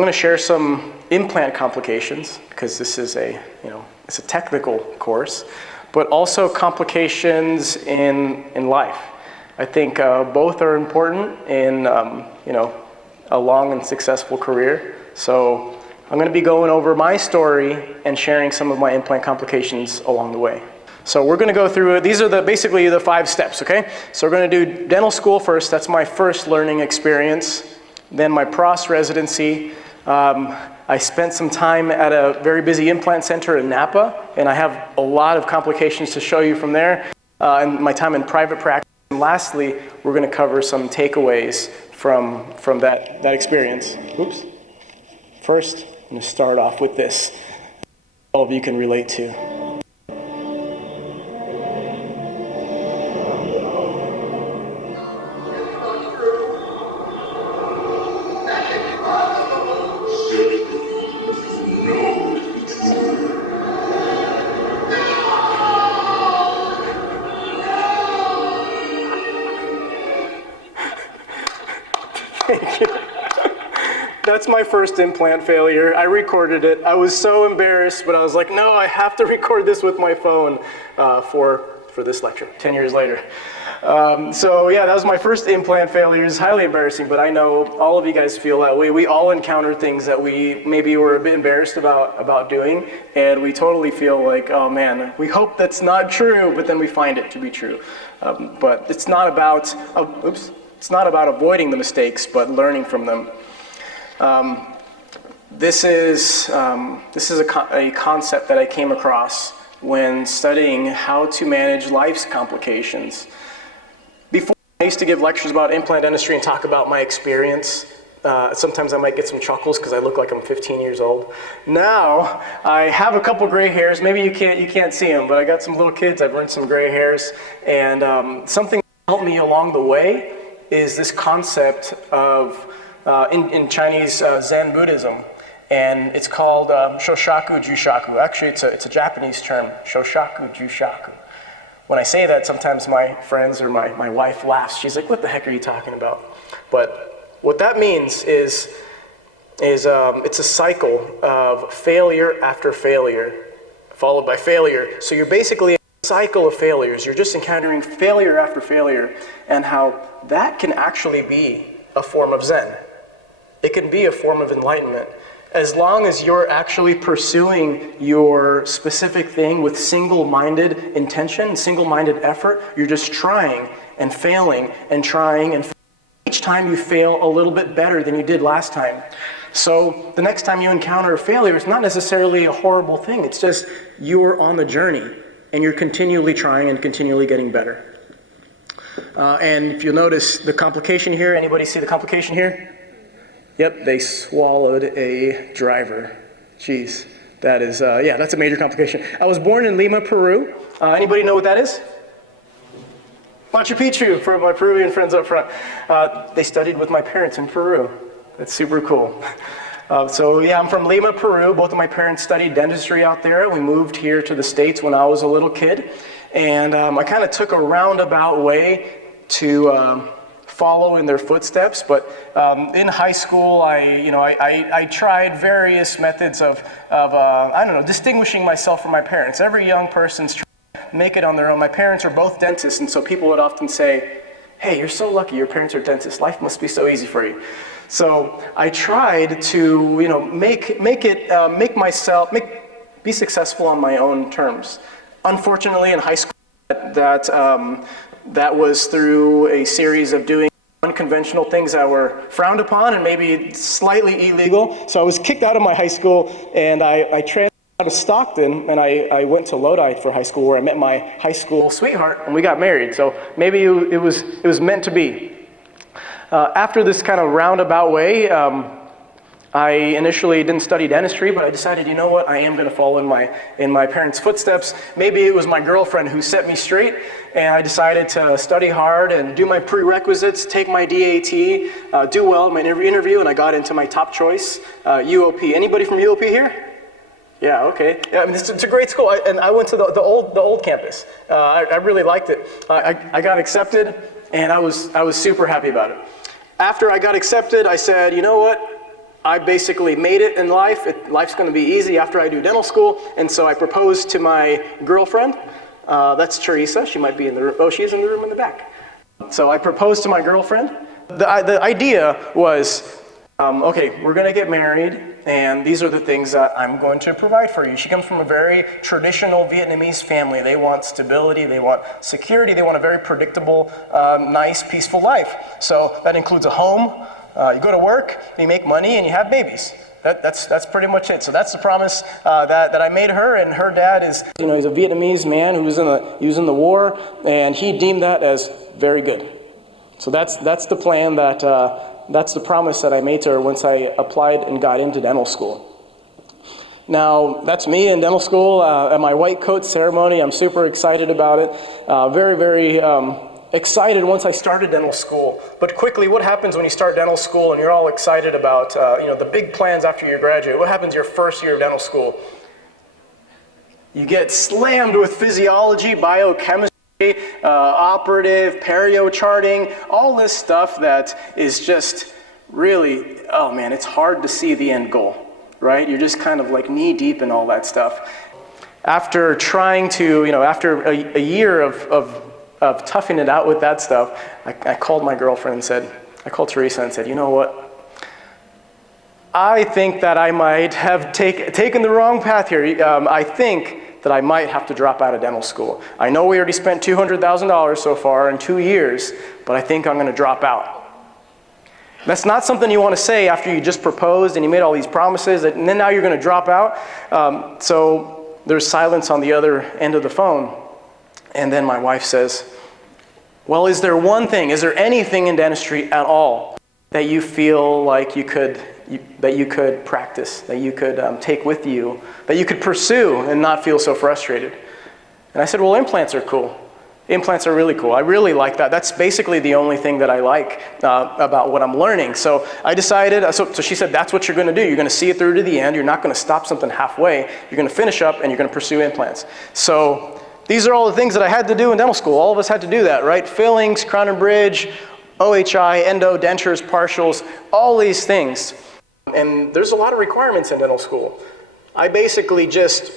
going to share some implant complications, because this is it's a technical course, but also complications in life. I think both are important in a long and successful career. So I'm going to be going over my story and sharing some of my implant complications along the way. So we're going to go through, these are basically the 5 steps, okay? So we're going to do dental school first. That's my first learning experience. Then my pros residency. I spent some time at a very busy implant center in Napa, and I have a lot of complications to show you from there, and my time in private practice. And lastly, we're going to cover some takeaways from that experience. Oops. First, I'm going to start off with this. All of you can relate to. That's my first implant failure. I recorded it. I was so embarrassed, but I was like, no, I have to record this with my phone for this lecture, 10 years later. So yeah, that was my first implant failure. It's highly embarrassing, but I know all of you guys feel that way. We all encounter things that we maybe were a bit embarrassed about doing, and we totally feel like, oh man, we hope that's not true, but then we find it to be true. But it's not about, it's not about avoiding the mistakes, but learning from them. This is a concept that I came across when studying how to manage life's complications. Before, I used to give lectures about implant dentistry and talk about my experience. Sometimes I might get some chuckles because I look like I'm 15 years old. Now, I have a couple gray hairs. Maybe you can't see them, but I got some little kids. I've earned some gray hairs. And something that helped me along the way is this concept of, in Chinese Zen Buddhism, and it's called Shoshaku Jushaku. Actually, it's a Japanese term, Shoshaku Jushaku. When I say that, sometimes my friends or my wife laughs. She's like, what the heck are you talking about? But what that means is it's a cycle of failure after failure, followed by failure. So you're basically a cycle of failures. You're just encountering failure after failure, and how that can actually be a form of Zen. It can be a form of enlightenment. As long as you're actually pursuing your specific thing with single-minded intention, single-minded effort, you're just trying and failing and trying, and each time you fail a little bit better than you did last time. So the next time you encounter a failure, it's not necessarily a horrible thing. It's just you're on the journey and you're continually trying and continually getting better. And if you'll notice the complication here, anybody see the complication here? Yep, they swallowed a driver. Jeez, that is, yeah, that's a major complication. I was born in Lima, Peru. Anybody know what that is? Machu Picchu, for my Peruvian friends up front. They studied with my parents in Peru. That's super cool. So yeah, I'm from Lima, Peru. Both of my parents studied dentistry out there. We moved here to the States when I was a little kid. And I kind of took a roundabout way to follow in their footsteps, but in high school, I tried various methods of distinguishing myself from my parents. Every young person's trying to make it on their own. My parents are both dentists, and so people would often say, hey, you're so lucky, your parents are dentists. Life must be so easy for you. So I tried to, be successful on my own terms. Unfortunately, in high school, that was through a series of doing unconventional things that were frowned upon and maybe slightly illegal. So I was kicked out of my high school, and I transferred out of Stockton, and I went to Lodi for high school, where I met my high school sweetheart, and we got married. So maybe it was meant to be. After this kind of roundabout way, I initially didn't study dentistry, but I decided, you know what, I am going to follow in my parents' footsteps. Maybe it was my girlfriend who set me straight, and I decided to study hard and do my prerequisites, take my DAT, do well in my interview, and I got into my top choice, UOP. Anybody from UOP here? Yeah, okay. Yeah, I mean, it's a great school, and I went to the old campus. I really liked it. I got accepted, and I was super happy about it. After I got accepted, I said, you know what? I basically made it in life. Life's going to be easy after I do dental school. And so I proposed to my girlfriend. That's Teresa. She might be in the room. Oh, she's in the room in the back. So I proposed to my girlfriend. The idea was, okay, we're going to get married, and these are the things that I'm going to provide for you. She comes from a very traditional Vietnamese family. They want stability, they want security, they want a very predictable, nice, peaceful life. So that includes a home, you go to work, you make money, and you have babies. That's pretty much it. So that's the promise that I made her, and her dad is, he's a Vietnamese man who was in the war, and he deemed that as very good. So that's the plan that's the promise that I made to her once I applied and got into dental school. Now, that's me in dental school at my white coat ceremony. I'm super excited about it. Very, very excited once I started dental school. But quickly, what happens when you start dental school and you're all excited about the big plans after you graduate? What happens your first year of dental school? You get slammed with physiology, biochemistry, operative, perio charting, all this stuff that is just really, oh man, it's hard to see the end goal, right? You're just kind of like knee deep in all that stuff. After trying to, after a year of toughing it out with that stuff, I called my girlfriend and said, I called Teresa and said, you know what? I think that I might have taken the wrong path here. I think that I might have to drop out of dental school. I know we already spent $200,000 so far in 2 years, but I think I'm going to drop out. That's not something you want to say after you just proposed and you made all these promises, and then now you're going to drop out. So there's silence on the other end of the phone. And then my wife says, well, is there anything in dentistry at all that you feel like you could practice, that you could take with you, that you could pursue and not feel so frustrated? And I said, well, implants are cool. Implants are really cool. I really like that. That's basically the only thing that I like about what I'm learning. So I decided, so she said, that's what you're going to do. You're going to see it through to the end. You're not going to stop something halfway. You're going to finish up and you're going to pursue implants. So these are all the things that I had to do in dental school. All of us had to do that, right? Fillings, crown and bridge, OHI, endo, dentures, partials, all these things. And there's a lot of requirements in dental school. I basically just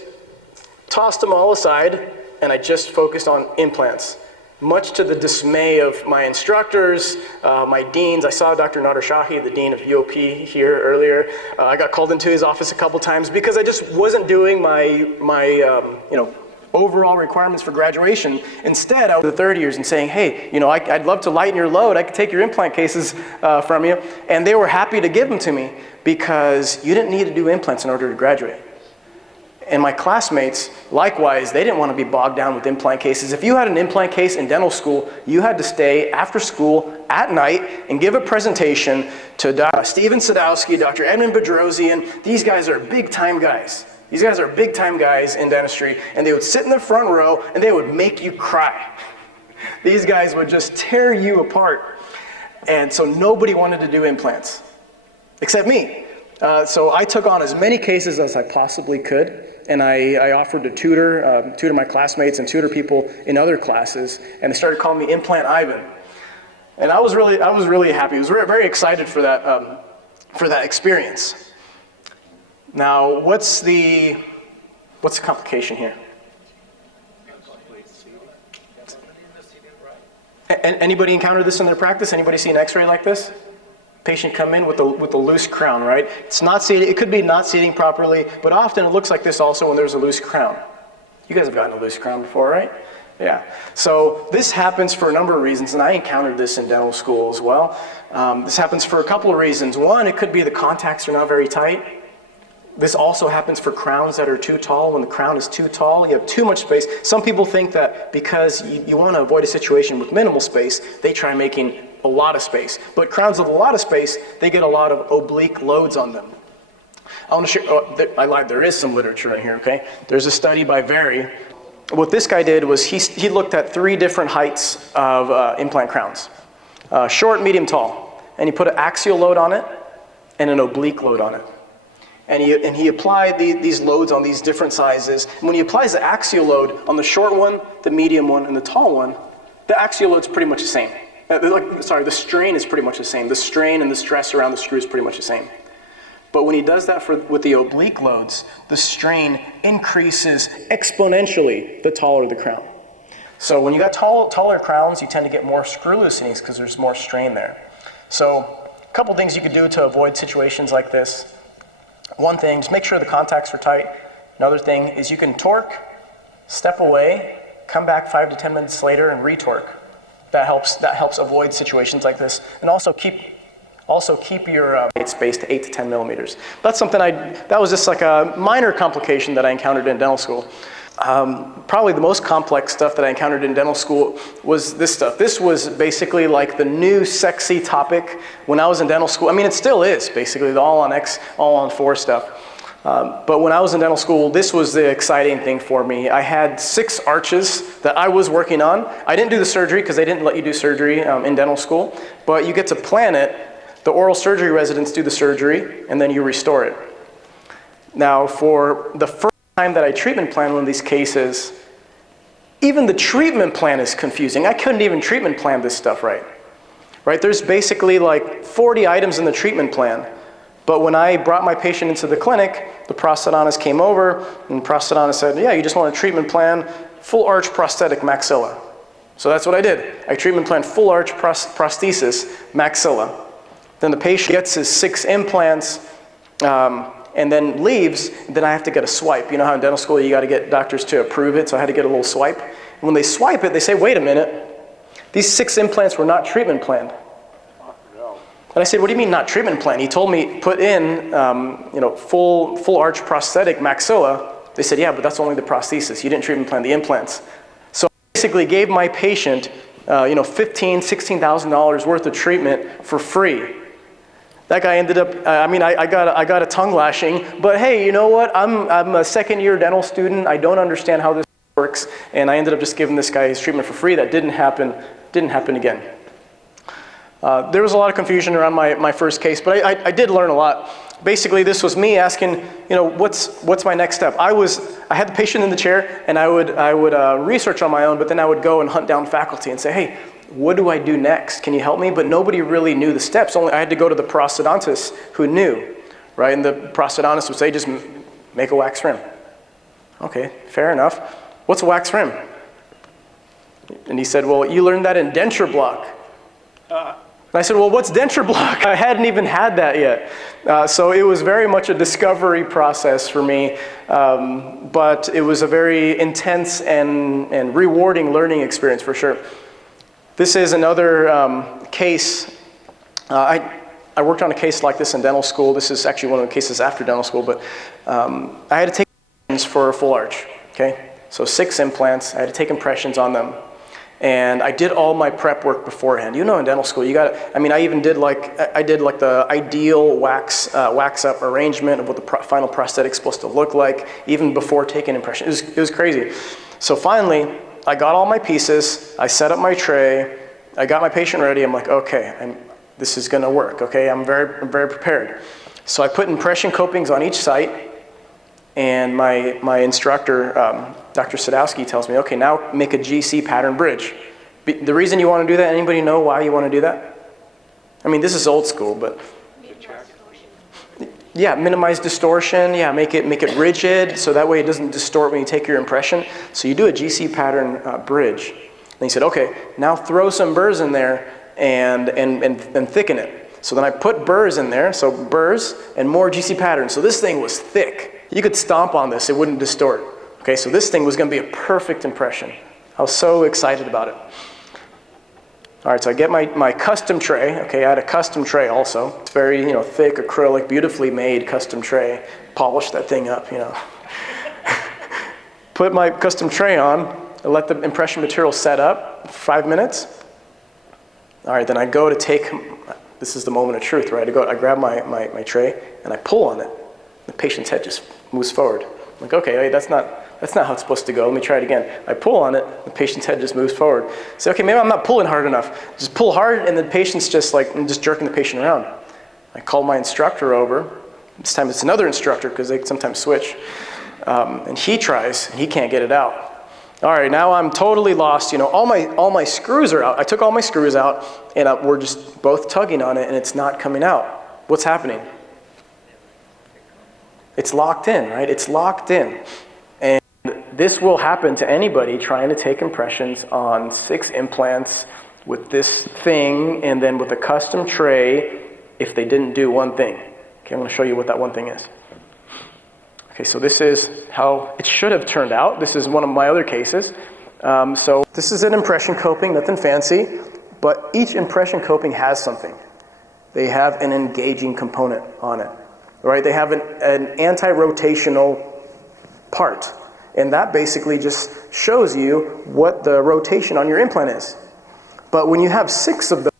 tossed them all aside and I just focused on implants. Much to the dismay of my instructors, my deans. I saw Dr. Nader Shahi, the dean of UOP here earlier. I got called into his office a couple times because I just wasn't doing my overall requirements for graduation. Instead, I was in the third years and saying, hey, I'd love to lighten your load. I could take your implant cases from you. And they were happy to give them to me because you didn't need to do implants in order to graduate. And my classmates, likewise, they didn't want to be bogged down with implant cases. If you had an implant case in dental school, you had to stay after school at night and give a presentation to Dr. Steven Sadowski, Dr. Edmund Bedrosian. These guys are big-time guys. These guys are big-time guys in dentistry, and they would sit in the front row, and they would make you cry. These guys would just tear you apart. And so nobody wanted to do implants, except me. So I took on as many cases as I possibly could, and I offered to tutor my classmates and tutor people in other classes, and they started calling me Implant Ivan. And I was really happy. I was very excited for that experience. Now, what's the complication here? Anybody encounter this in their practice? Anybody see an X-ray like this? Patient come in with a loose crown, right? It's not seating. It could be not seating properly, but often it looks like this also when there's a loose crown. You guys have gotten a loose crown before, right? Yeah. So this happens for a number of reasons, and I encountered this in dental school as well. This happens for a couple of reasons. One, it could be the contacts are not very tight. This also happens for crowns that are too tall. When the crown is too tall, you have too much space. Some people think that because you want to avoid a situation with minimal space, they try making a lot of space. But crowns with a lot of space, they get a lot of oblique loads on them. I want to share, I lied, there is some literature in here, okay? There's a study by Very. What this guy did was he looked at 3 different heights of implant crowns. Short, medium, tall. And he put an axial load on it and an oblique load on it. And he applied these loads on these different sizes. And when he applies the axial load on the short one, the medium one, and the tall one, the axial load's pretty much the same. The strain is pretty much the same. The strain and the stress around the screw is pretty much the same. But when he does that with the oblique loads, the strain increases exponentially the taller the crown. So when you got taller crowns, you tend to get more screw loosenings because there's more strain there. So a couple things you could do to avoid situations like this. One thing, just make sure the contacts are tight. Another thing is you can torque, step away, come back 5 to 10 minutes later and retorque. That helps avoid situations like this. And also keep your space to 8 to 10 millimeters. That's something that was just like a minor complication that I encountered in dental school. Probably the most complex stuff that I encountered in dental school was this stuff. This was basically like the new sexy topic when I was in dental school. I mean, it still is basically the all on X, all on 4 stuff. But when I was in dental school, this was the exciting thing for me. I had 6 arches that I was working on. I didn't do the surgery because they didn't let you do surgery in dental school, but you get to plan it. The oral surgery residents do the surgery, and then you restore it. Now, for the first time that I treatment plan one of these cases, even the treatment plan is confusing. I couldn't even treatment plan this stuff right? There's basically like 40 items in the treatment plan. But when I brought my patient into the clinic, the prosthodontist came over, and the prosthodontist said, yeah, you just want a treatment plan, full arch prosthetic maxilla. So that's what I did. I treatment planned full arch prosthesis maxilla. Then the patient gets his 6 implants, and then leaves, then I have to get a swipe. You know how in dental school you got to get doctors to approve it, so I had to get a little swipe. And when they swipe it, they say, wait a minute, these 6 implants were not treatment planned. And I said, what do you mean not treatment planned? He told me put in full arch prosthetic maxilla. They said, yeah, but that's only the prosthesis. You didn't treatment plan the implants. So I basically gave my patient $15,000, $16,000 worth of treatment for free. That guy ended up, I got a tongue lashing, but hey, you know what? I'm a second-year dental student. I don't understand how this works, and I ended up just giving this guy his treatment for free. That didn't happen again. There was a lot of confusion around my first case, but I did learn a lot. Basically, this was me asking, what's my next step? I had the patient in the chair, and I would research on my own, but then I would go and hunt down faculty and say, hey, what do I do next? Can you help me? But nobody really knew the steps. Only I had to go to the prosthodontist who knew, right? And the prosthodontist would say, just make a wax rim. Okay, fair enough. What's a wax rim? And he said, well, you learned that in denture block. And I said, well, what's denture block? I hadn't even had that yet. So it was very much a discovery process for me, but it was a very intense and rewarding learning experience for sure. This is another case. I worked on a case like this in dental school. This is actually one of the cases after dental school, but I had to take impressions for a full arch, okay? So 6 implants, I had to take impressions on them. And I did all my prep work beforehand. You know, in dental school, I even did I did the ideal wax up arrangement of what the final prosthetic's supposed to look like, even before taking impressions. It was crazy. So finally, I got all my pieces, I set up my tray, I got my patient ready. I'm like, okay, this is gonna work, okay? I'm very prepared. So I put impression copings on each site, and my instructor, Dr. Sadowski, tells me, okay, now make a GC pattern bridge. The reason you want to do that, anybody know why you want to do that? I mean, this is old school, but yeah, minimize distortion. Yeah, make it rigid, so that way it doesn't distort when you take your impression. So you do a GC pattern bridge. And he said, okay, now throw some burrs in there and thicken it. So then I put burrs in there, so burrs and more GC pattern. So this thing was thick. You could stomp on this, it wouldn't distort. Okay, so this thing was going to be a perfect impression. I was so excited about it. All right, so I get my custom tray. Okay, I had a custom tray also. It's very, thick, acrylic, beautifully made custom tray. Polish that thing up, Put my custom tray on, I let the impression material set up for 5 minutes. All right, then I go to take, this is the moment of truth, right? I grab my tray and I pull on it. The patient's head just moves forward. I'm like, okay, hey, that's not how it's supposed to go. Let me try it again. I pull on it, the patient's head just moves forward. I say, okay, maybe I'm not pulling hard enough. Just pull hard, and the patient's just I'm just jerking the patient around. I call my instructor over. This time it's another instructor because they sometimes switch. And he tries, and he can't get it out. All right, now I'm totally lost. All my screws are out. I took all my screws out, and we're just both tugging on it, and it's not coming out. What's happening? It's locked in, right? It's locked in. And this will happen to anybody trying to take impressions on 6 implants with this thing and then with a custom tray if they didn't do one thing. Okay, I'm going to show you what that one thing is. Okay, so this is how it should have turned out. This is one of my other cases. So this is an impression coping, nothing fancy, but each impression coping has something. They have an engaging component on it, right? They have an anti-rotational part, and that basically just shows you what the rotation on your implant is. But when you have 6 of those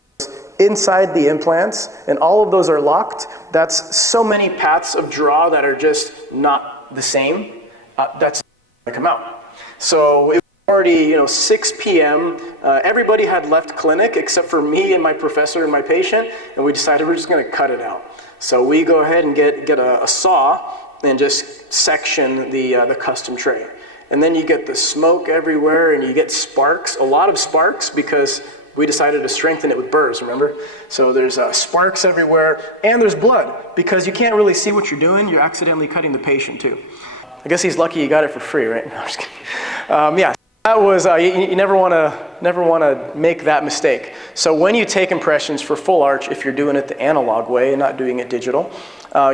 inside the implants, and all of those are locked, that's so many paths of draw that are just not the same. That's going to come out. So it was already 6 p.m. Everybody had left clinic except for me and my professor and my patient, and we decided we're just going to cut it out. So we go ahead and get a saw and just section the custom tray. And then you get the smoke everywhere, and you get sparks, a lot of sparks, because we decided to strengthen it with burrs, remember? So there's sparks everywhere, and there's blood, because you can't really see what you're doing. You're accidentally cutting the patient, too. I guess he's lucky you got it for free, right? No, I'm just kidding. Yeah, that was, you never want to make that mistake. So when you take impressions for full arch, if you're doing it the analog way and not doing it digital,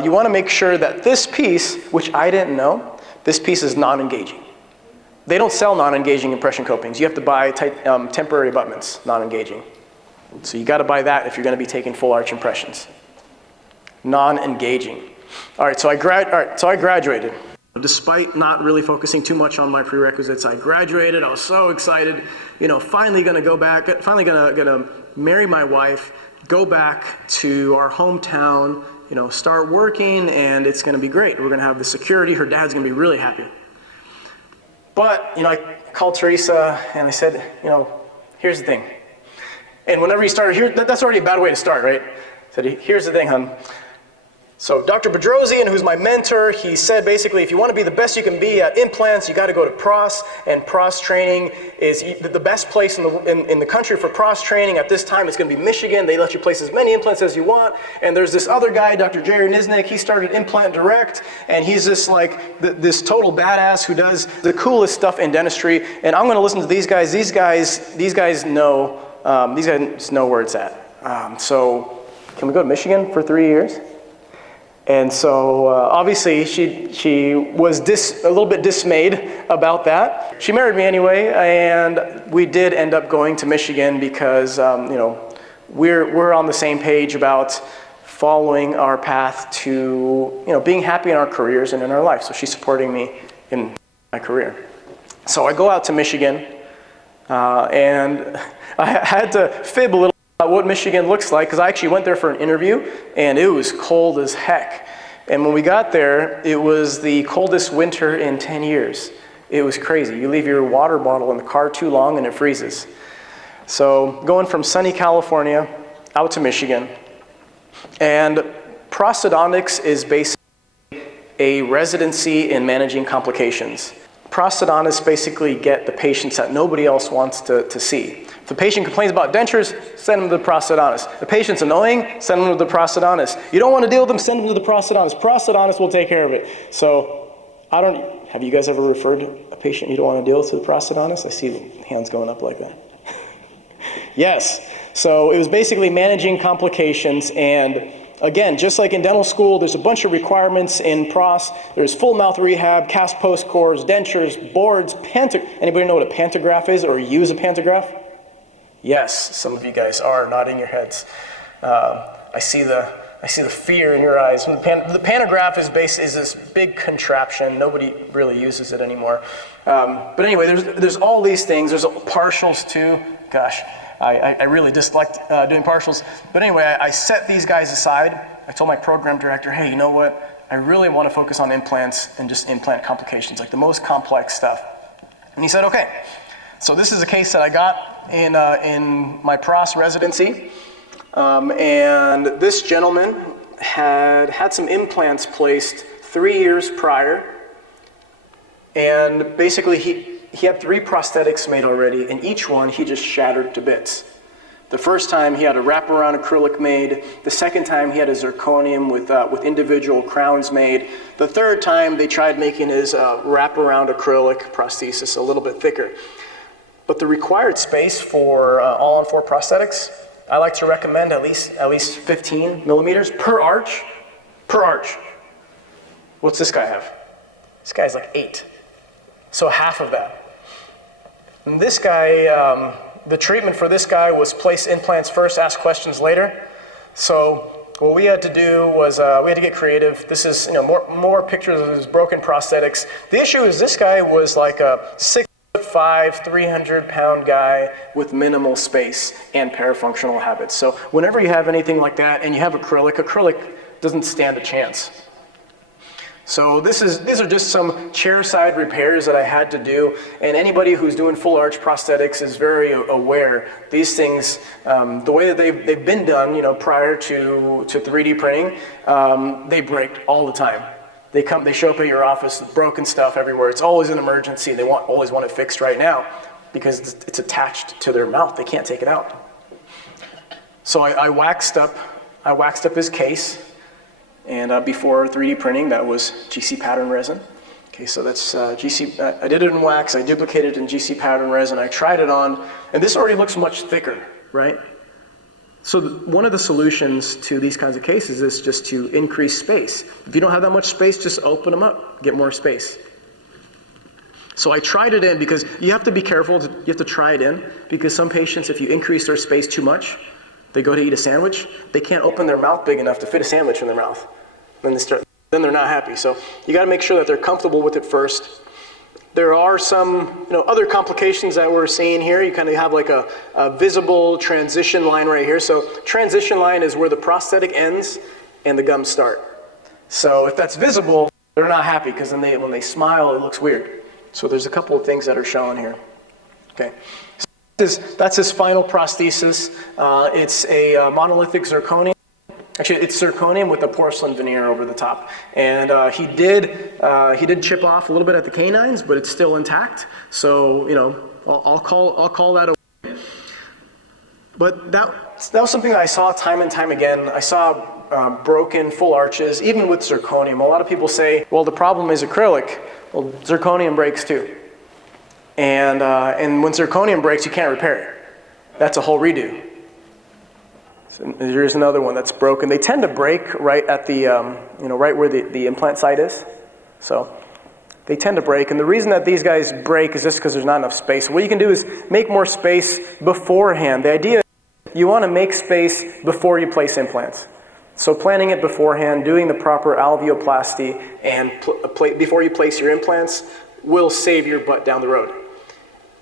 you want to make sure that this piece, which I didn't know, this piece is non-engaging. They don't sell non-engaging impression copings. You have to buy temporary abutments, non-engaging. So you got to buy that if you're going to be taking full arch impressions. Non-engaging. All right, so I graduated. Despite not really focusing too much on my prerequisites, I graduated. I was so excited. Finally going to go back. Finally going to marry my wife, go back to our hometown. Start working, and it's going to be great. We're going to have the security. Her dad's going to be really happy. But, I called Teresa and I said, here's the thing. And whenever you start, that's already a bad way to start, right? I said, here's the thing, hon. So Dr. Bedrosian, who's my mentor, he said basically, if you want to be the best you can be at implants, you got to go to Pros, and Pros training is the best place in the country for Pros training. At this time, it's going to be Michigan. They let you place as many implants as you want. And there's this other guy, Dr. Jerry Niznik. He started Implant Direct, and he's just like this total badass who does the coolest stuff in dentistry. And I'm going to listen to these guys. These guys know where it's at. So can we go to Michigan for 3 years? And so obviously she was a little bit dismayed about that. She married me anyway, and we did end up going to Michigan because we're on the same page about following our path to being happy in our careers and in our life. So she's supporting me in my career. So I go out to Michigan, and I had to fib a little what Michigan looks like, because I actually went there for an interview, and it was cold as heck. And when we got there, it was the coldest winter in 10 years. It was crazy. You leave your water bottle in the car too long and it freezes. So going from sunny California out to Michigan, and Prosthodontics is basically a residency in managing complications. Prosthodontists basically get the patients that nobody else wants to see. If the patient complains about dentures, send them to the prosthodontist. The patient's annoying, send them to the prosthodontist. You don't want to deal with them, send them to the prosthodontist. Prosthodontist will take care of it. So, have you guys ever referred a patient you don't want to deal with to the prosthodontist? I see hands going up like that. Yes. So it was basically managing complications, and again, just like in dental school, there's a bunch of requirements in pros. There's full mouth rehab, cast post cores, dentures, boards, anybody know what a pantograph is or use a pantograph? Yes, some of you guys are nodding your heads. I see the fear in your eyes. The pantograph is this big contraption. Nobody really uses it anymore. But anyway, there's all these things. There's partials too. Gosh, I really disliked doing partials. But anyway, I set these guys aside. I told my program director, hey, you know what? I really want to focus on implants and just implant complications, like the most complex stuff. And he said, okay. So this is a case that I got in my pros residency. And this gentleman had some implants placed 3 years prior. And basically he had 3 prosthetics made already, and each one he just shattered to bits. The first time he had a wraparound acrylic made. The second time he had a zirconium with individual crowns made. The third time they tried making his wraparound acrylic prosthesis a little bit thicker. But the required space for all-on-4 prosthetics, I like to recommend at least 15 millimeters per arch. Per arch. What's this guy have? This guy's like 8. So half of that. And this guy, the treatment for this guy was place implants first, ask questions later. So what we had to do was we had to get creative. This is more pictures of his broken prosthetics. The issue is this guy was like a 6'5", 300-pound guy with minimal space and parafunctional habits. So whenever you have anything like that and you have acrylic doesn't stand a chance. So these are just some chair-side repairs that I had to do, and anybody who's doing full arch prosthetics is very aware. These things, the way that they've been done, prior to 3D printing, they break all the time. They show up at your office with broken stuff everywhere. It's always an emergency. They always want it fixed right now because it's attached to their mouth. They can't take it out. So I waxed up his case. And before 3D printing, that was GC pattern resin. Okay, so that's GC, I did it in wax, I duplicated it in GC pattern resin, I tried it on, and this already looks much thicker, right? So one of the solutions to these kinds of cases is just to increase space. If you don't have that much space, just open them up, get more space. So I tried it in because you have to be careful, you have to try it in, because some patients, if you increase their space too much, they go to eat a sandwich, they can't open their mouth big enough to fit a sandwich in their mouth. Then they're not happy. So you gotta make sure that they're comfortable with it first. There are some other complications that we're seeing here. You kind of have like a visible transition line right here. So transition line is where the prosthetic ends and the gums start. So if that's visible, they're not happy because then when they smile, it looks weird. So there's a couple of things that are shown here. Okay. That's his final prosthesis. It's a monolithic zirconium. Actually, it's zirconium with a porcelain veneer over the top. And he did chip off a little bit at the canines, but it's still intact. So I'll call that a win. But that was something that I saw time and time again. I saw broken full arches, even with zirconium. A lot of people say, well, the problem is acrylic. Well, zirconium breaks too. And when zirconium breaks, you can't repair it. That's a whole redo. So here's another one that's broken. They tend to break right at the, right where the implant site is. So they tend to break. And the reason that these guys break is just because there's not enough space. What you can do is make more space beforehand. The idea is you want to make space before you place implants. So planning it beforehand, doing the proper alveoplasty, and before you place your implants will save your butt down the road.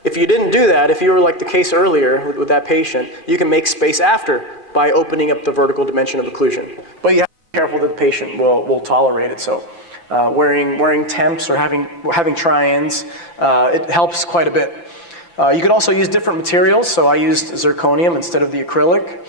If you didn't do that, if you were like the case earlier with that patient, you can make space after by opening up the vertical dimension of occlusion. But you have to be careful that the patient will tolerate it. So wearing temps or having try-ins, it helps quite a bit. You can also use different materials. So I used zirconium instead of the acrylic.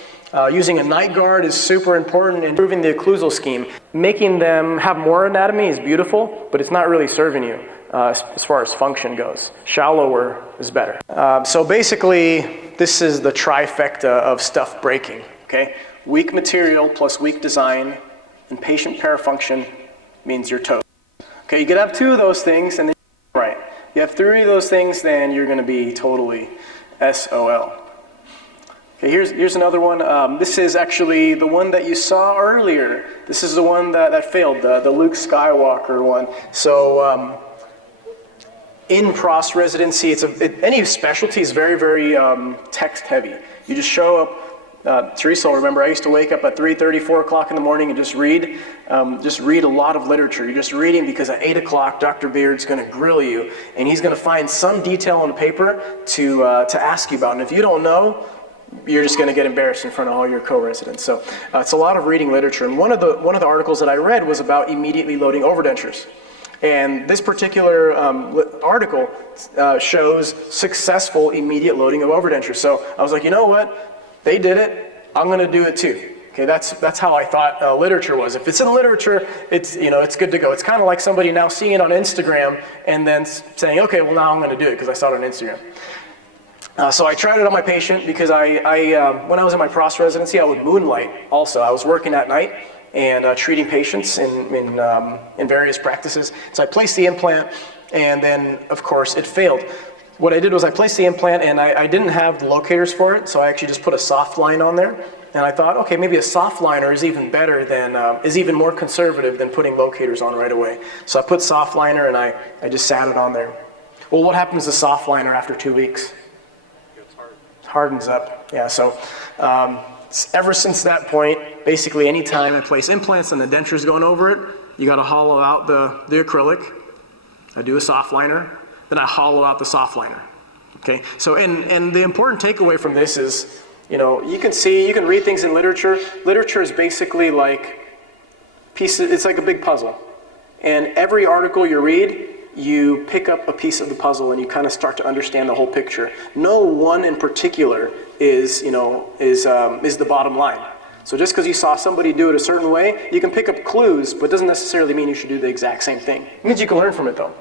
Using a night guard is super important in improving the occlusal scheme. Making them have more anatomy is beautiful, but it's not really serving you as far as function goes. Shallower is better. So basically, this is the trifecta of stuff breaking. Okay, weak material plus weak design and patient parafunction means you're toast. Okay, you could have 2 of those things and then you're right. You have 3 of those things, then you're going to be totally SOL. Okay, here's another one. This is actually the one that you saw earlier. This is the one that failed, the Luke Skywalker one. So in Prost residency, any specialty is very, very text heavy. You just show up. Teresa will remember I used to wake up at 3:30, 4 o'clock in the morning and just read a lot of literature. You're just reading because at 8 o'clock, Dr. Beard's going to grill you, and he's going to find some detail on the paper to ask you about. And if you don't know, you're just going to get embarrassed in front of all your co-residents. So it's a lot of reading literature. And one of the articles that I read was about immediately loading overdentures. And this particular article shows successful immediate loading of overdentures. So I was like, you know what? They did it. I'm going to do it too. Okay, that's how I thought literature was. If it's in literature, it's good to go. It's kind of like somebody now seeing it on Instagram and then saying, okay, well now I'm going to do it because I saw it on Instagram. So I tried it on my patient because when I was in my Prost residency, I would moonlight also. I was working at night and treating patients in various practices. So I placed the implant, and then, of course, it failed. What I did was I placed the implant, and I didn't have the locators for it, so I actually just put a soft line on there. And I thought, okay, maybe a soft liner is even better than, is even more conservative than putting locators on right away. So I put soft liner, and I just sat it on there. Well, what happens to soft liner after 2 weeks? It hardens up. Yeah, so ever since that point, basically any time I place implants and the denture's going over it, you got to hollow out the acrylic. I do a soft liner, then I hollow out the soft liner. Okay, so and the important takeaway from this is, you know, you can read things in literature. Literature is basically like pieces, it's like a big puzzle. And every article you read, you pick up a piece of the puzzle and you kind of start to understand the whole picture. No one in particular is the bottom line. So just because you saw somebody do it a certain way, you can pick up clues, but doesn't necessarily mean you should do the exact same thing. It means you can learn from it though.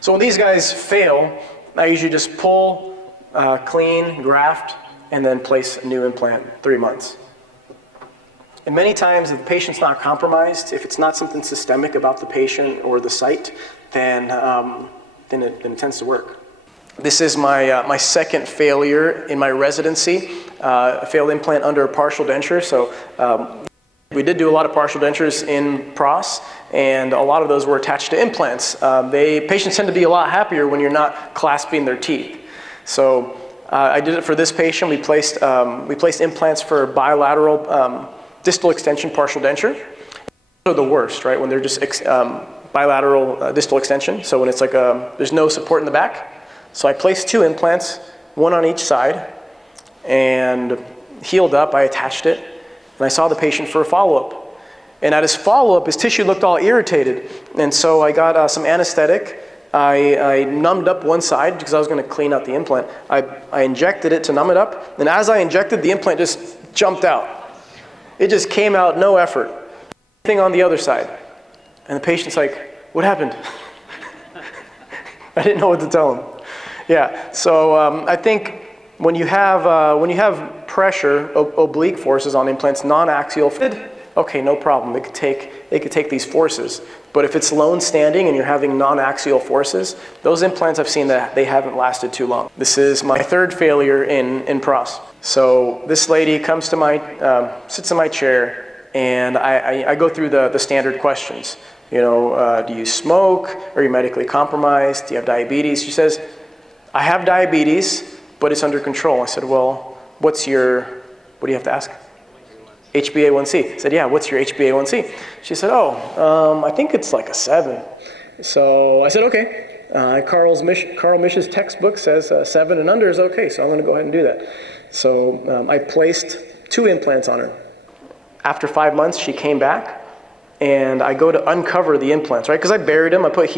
So when these guys fail, I usually just pull, clean, graft, and then place a new implant 3 months. And many times if the patient's not compromised, if it's not something systemic about the patient or the site, then it tends to work. This is my second failure in my residency, a failed implant under a partial denture. So we did do a lot of partial dentures in PROS, and a lot of those were attached to implants. Patients tend to be a lot happier when you're not clasping their teeth. So I did it for this patient. We placed implants for bilateral distal extension partial denture. They're the worst, right? When they're just bilateral distal extension. So when it's like there's no support in the back. So I placed 2 implants, 1 on each side, and healed up. I attached it, and I saw the patient for a follow-up. And at his follow-up, his tissue looked all irritated. And so I got some anesthetic. I numbed up one side because I was going to clean out the implant. I injected it to numb it up, and as I injected, the implant just jumped out. It just came out, no effort. Thing on the other side. And the patient's like, what happened? I didn't know what to tell him. Yeah, so I think when you have pressure, oblique forces on implants, non-axial, okay, no problem. They could take these forces. But if it's lone standing and you're having non-axial forces, those implants I've seen that they haven't lasted too long. This is my 3rd failure in PROS. So this lady comes to sits in my chair, and I go through the standard questions. You know, do you smoke? Are you medically compromised? Do you have diabetes? She says, I have diabetes, but it's under control. I said, well, what do you have to ask? HbA1c. I said, yeah, what's your HbA1c? She said, I think it's like a 7. So I said, okay. Carl Misch's textbook says 7 and under is okay, so I'm going to go ahead and do that. So I placed 2 implants on her. After 5 months, she came back, and I go to uncover the implants, right? Because I buried them. I put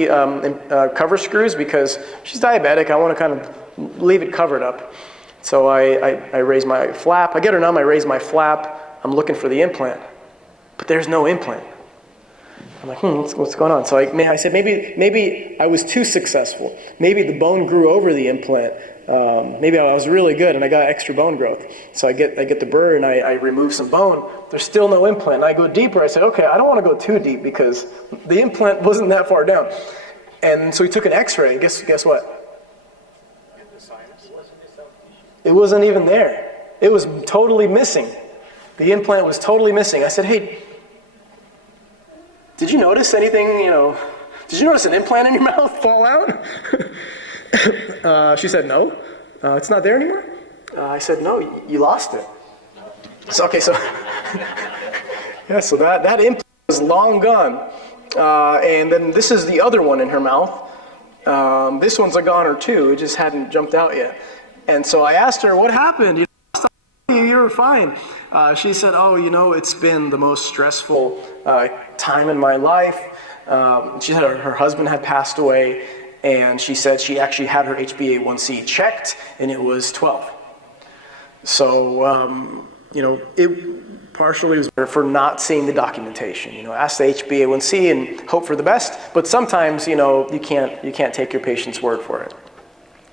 cover screws because she's diabetic. I want to kind of leave it covered up. So I raise my flap. I get her numb. I raise my flap. I'm looking for the implant, but there's no implant. I'm like, what's going on? So I said, maybe I was too successful. Maybe the bone grew over the implant. Maybe I was really good and I got extra bone growth. So I get the burr and I remove some bone. There's still no implant. And I go deeper. I said, okay, I don't want to go too deep because the implant wasn't that far down. And so we took an X-ray. And guess what? It wasn't even there. It was totally missing. The implant was totally missing. I said, hey, did you notice anything, did you notice an implant in your mouth fall out? She said, no, it's not there anymore. I said, no, you lost it. So, okay, so, yeah, so that implant was long gone. And then this is the other one in her mouth. This one's a goner too. It just hadn't jumped out yet. And so I asked her, what happened? You were fine. She said, it's been the most stressful time in my life. She said her husband had passed away, and she said she actually had her HbA1c checked, and it was 12. So, it partially was for not seeing the documentation. Ask the HbA1c and hope for the best, but sometimes, you can't take your patient's word for it.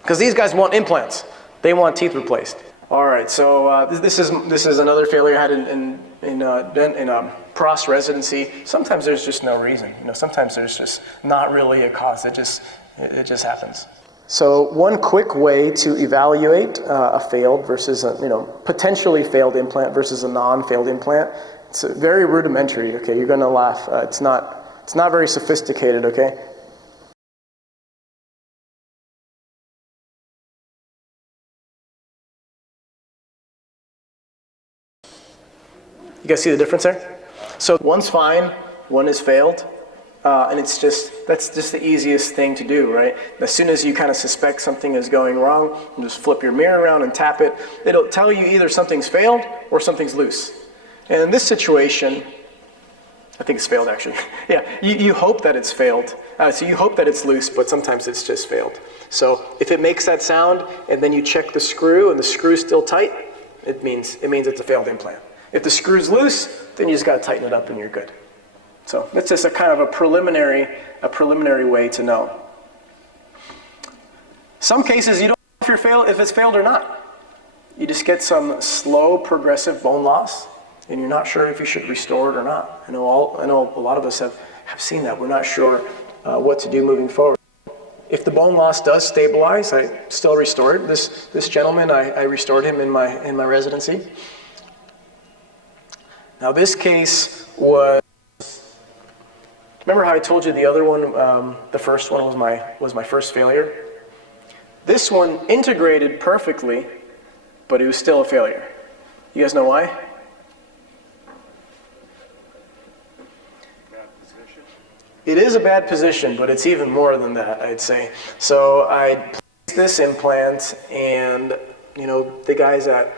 Because these guys want implants. They want teeth replaced. All right, so this is another failure I had in Prost residency. Sometimes there's just no reason. Sometimes there's just not really a cause. It just happens. So one quick way to evaluate a failed versus a potentially failed implant versus a non-failed implant. It's very rudimentary. Okay, you're going to laugh. It's not very sophisticated. Okay. You guys see the difference there? So one's fine, one is failed, and that's just the easiest thing to do, right? As soon as you kind of suspect something is going wrong, you just flip your mirror around and tap it. It'll tell you either something's failed or something's loose. And in this situation, I think it's failed actually. Yeah, you hope that it's failed. So you hope that it's loose, but sometimes it's just failed. So if it makes that sound and then you check the screw and the screw's still tight, it means it's a failed implant. If the screw's loose, then you just got to tighten it up and you're good. So that's just a kind of a preliminary way to know. Some cases you don't know if it's failed or not. You just get some slow progressive bone loss and you're not sure if you should restore it or not. I know a lot of us have seen that. We're not sure what to do moving forward. If the bone loss does stabilize, I still restore it. This gentleman, I restored him in my residency. Now this case was, remember how I told you the other one, the first one was my first failure? This one integrated perfectly, but it was still a failure. You guys know why? Bad position. It is a bad position, but it's even more than that, I'd say. So I placed this implant, and the guys at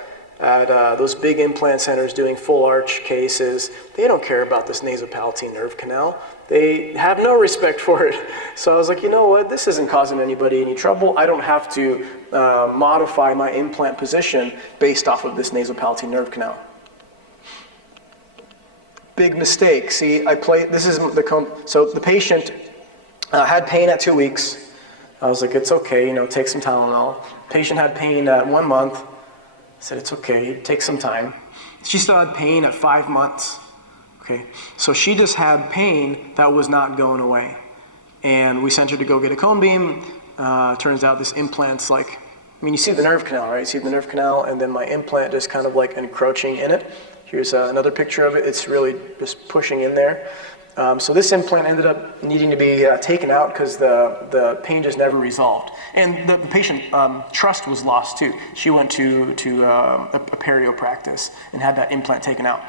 those big implant centers doing full arch cases, they don't care about this nasopalatine nerve canal. They have no respect for it. So I was like, you know what, this isn't causing anybody any trouble. I don't have to modify my implant position based off of this nasopalatine nerve canal. Big mistake. See, so the patient had pain at 2 weeks. I was like, it's okay, take some Tylenol. Patient had pain at 1 month. I said, it's okay, take some time. She still had pain at 5 months. Okay, so she just had pain that was not going away. And we sent her to go get a cone beam. Turns out this implant's you see the nerve canal, right? You see the nerve canal, and then my implant is kind of like encroaching in it. Here's another picture of it. It's really just pushing in there. So this implant ended up needing to be taken out because the pain just never resolved. And the patient trust was lost too. She went to a perio practice and had that implant taken out.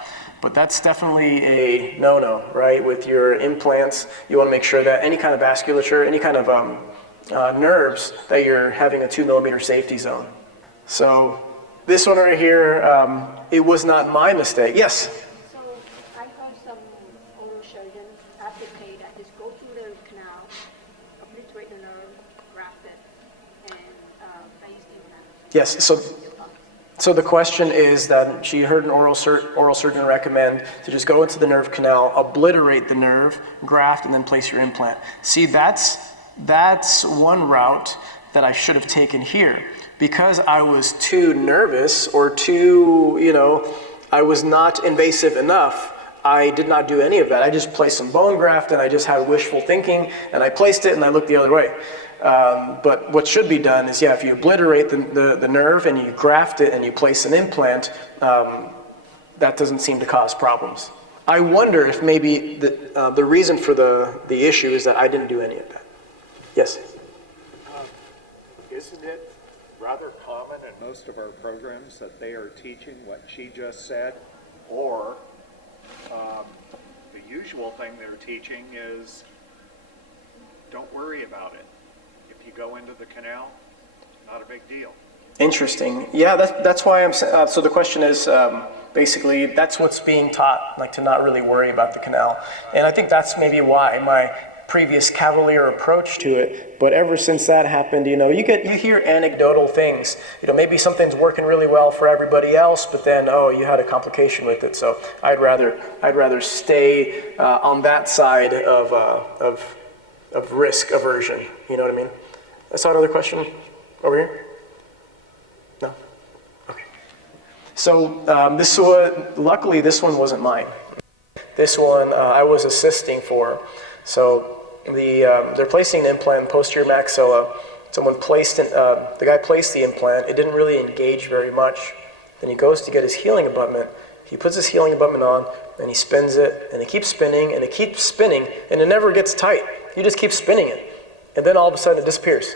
But that's definitely a no-no, right? With your implants, you want to make sure that any kind of vasculature, any kind of nerves, that you're having a 2 millimeter safety zone. So this one right here, it was not my mistake. Yes? Yes, so the question is that she heard an oral surgeon recommend to just go into the nerve canal, obliterate the nerve, graft, and then place your implant. See, that's one route that I should have taken here. Because I was too nervous or I was not invasive enough, I did not do any of that. I just placed some bone graft and I just had wishful thinking and I placed it and I looked the other way. But what should be done is, if you obliterate the nerve and you graft it and you place an implant, that doesn't seem to cause problems. I wonder if maybe the reason for the issue is that I didn't do any of that. Yes? Isn't it rather common in most of our programs that they are teaching what she just said, or the usual thing they're teaching is don't worry about it. If you go into the canal, not a big deal. Interesting. Yeah, that's why I'm. So the question is basically that's what's being taught, to not really worry about the canal, and I think that's maybe why my previous cavalier approach to it. But ever since that happened, you hear anecdotal things. Maybe something's working really well for everybody else, but then you had a complication with it. So I'd rather stay on that side of risk aversion. You know what I mean? I saw another question over here. No? Okay. So luckily this one wasn't mine. This one I was assisting for. So they're placing an implant in posterior maxilla. Someone the guy placed the implant. It didn't really engage very much. Then he goes to get his healing abutment. He puts his healing abutment on, and he spins it, and it keeps spinning, and it keeps spinning, and it never gets tight. You just keep spinning it. And then all of a sudden it disappears.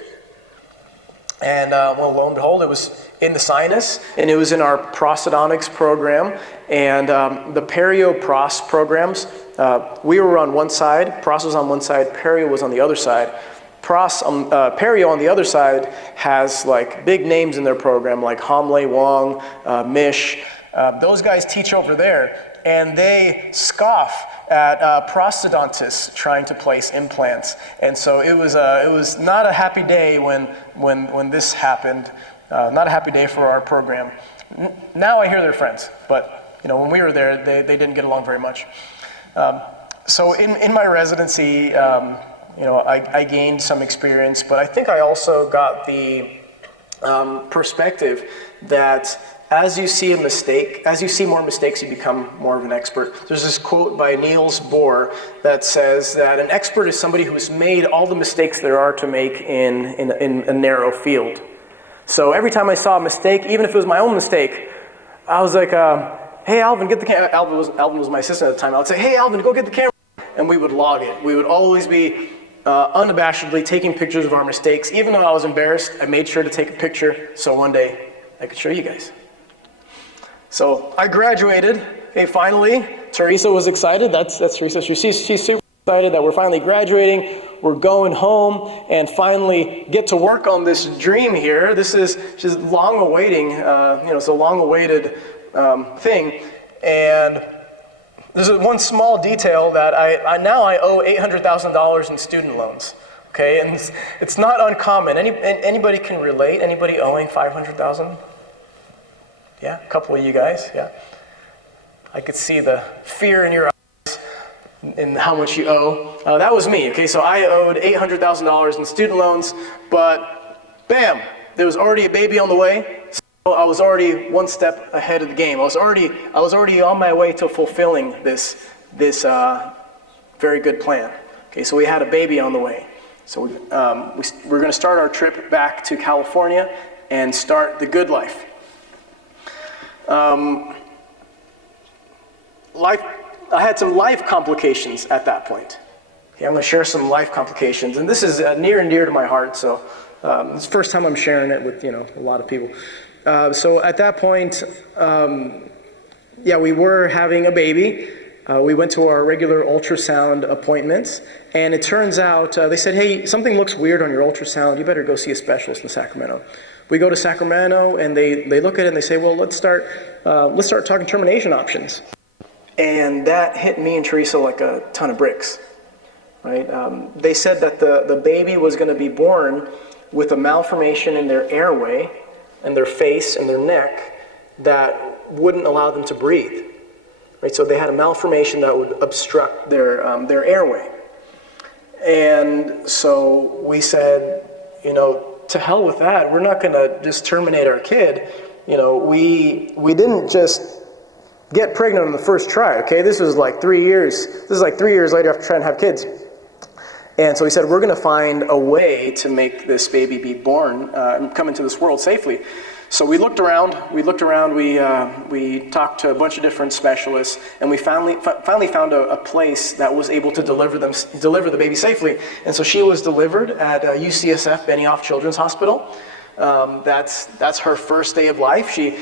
And well, lo and behold, it was in the sinus, and it was in our prosthodontics program, and the perio-pros programs. We were on one side, pros was on one side, perio was on the other side. Perio on the other side has like big names in their program, like Hamle Wong, Mish. Those guys teach over there, and they scoff at prosthodontists trying to place implants. And so it was not a happy day when this happened. Not a happy day for our program. Now I hear they're friends, but when we were there, they didn't get along very much. So in my residency, I gained some experience, but I think I also got the perspective that as you see more mistakes, you become more of an expert. There's this quote by Niels Bohr that says that an expert is somebody who has made all the mistakes there are to make in a narrow field. So every time I saw a mistake, even if it was my own mistake, I was like, hey, Alvin, get the camera. Alvin was my assistant at the time. I would say, hey, Alvin, go get the camera. And we would log it. We would always be unabashedly taking pictures of our mistakes. Even though I was embarrassed, I made sure to take a picture so one day I could show you guys. So I graduated. Okay, finally, Teresa was excited. That's Teresa. She's super excited that we're finally graduating. We're going home and finally get to work on this dream here. She's long awaiting. It's a long awaited thing. And there's one small detail that I now owe $800,000 in student loans. Okay, and it's not uncommon. Anybody can relate? Anybody owing $500,000? Yeah, a couple of you guys. Yeah, I could see the fear in your eyes and how much you owe. That was me. Okay, so I owed $800,000 in student loans, but bam, there was already a baby on the way. I was already one step ahead of the game. I was already on my way to fulfilling this very good plan. Okay, so we had a baby on the way. So we're going to start our trip back to California and start the good life. I had some life complications at that point. Okay, I'm going to share some life complications, and this is near and dear to my heart. So it's the first time I'm sharing it with a lot of people. So at that point, we were having a baby. We went to our regular ultrasound appointments, and it turns out they said, hey, something looks weird on your ultrasound. You better go see a specialist in Sacramento. We go to Sacramento, and they look at it and they say, well, let's start talking termination options. And that hit me and Teresa like a ton of bricks, right? They said that the baby was going to be born with a malformation in their airway and their face and their neck that wouldn't allow them to breathe, right? So they had a malformation that would obstruct their airway. And so we said, to hell with that. We're not going to just terminate our kid. We didn't just get pregnant on the first try, okay? This was like 3 years. This is like 3 years later after trying to have kids. And so we said, we're going to find a way to make this baby be born and come into this world safely. So we looked around, we talked to a bunch of different specialists, and we finally found a place that was able to deliver the baby safely. And so she was delivered at UCSF Benioff Children's Hospital. That's her first day of life. She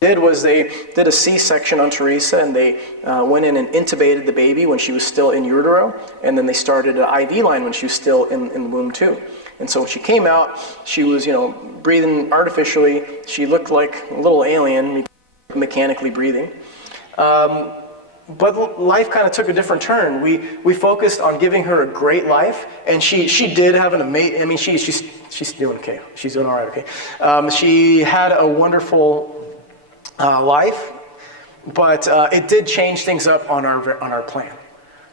they did a C-section on Teresa, and they went in and intubated the baby when she was still in utero, and then they started an IV line when she was still in the womb too. And so when she came out, she was, breathing artificially. She looked like a little alien, mechanically breathing. But life kind of took a different turn. We focused on giving her a great life, and she did have an amazing. She's doing okay. She's doing all right. Okay. She had a wonderful life, but it did change things up on our plan.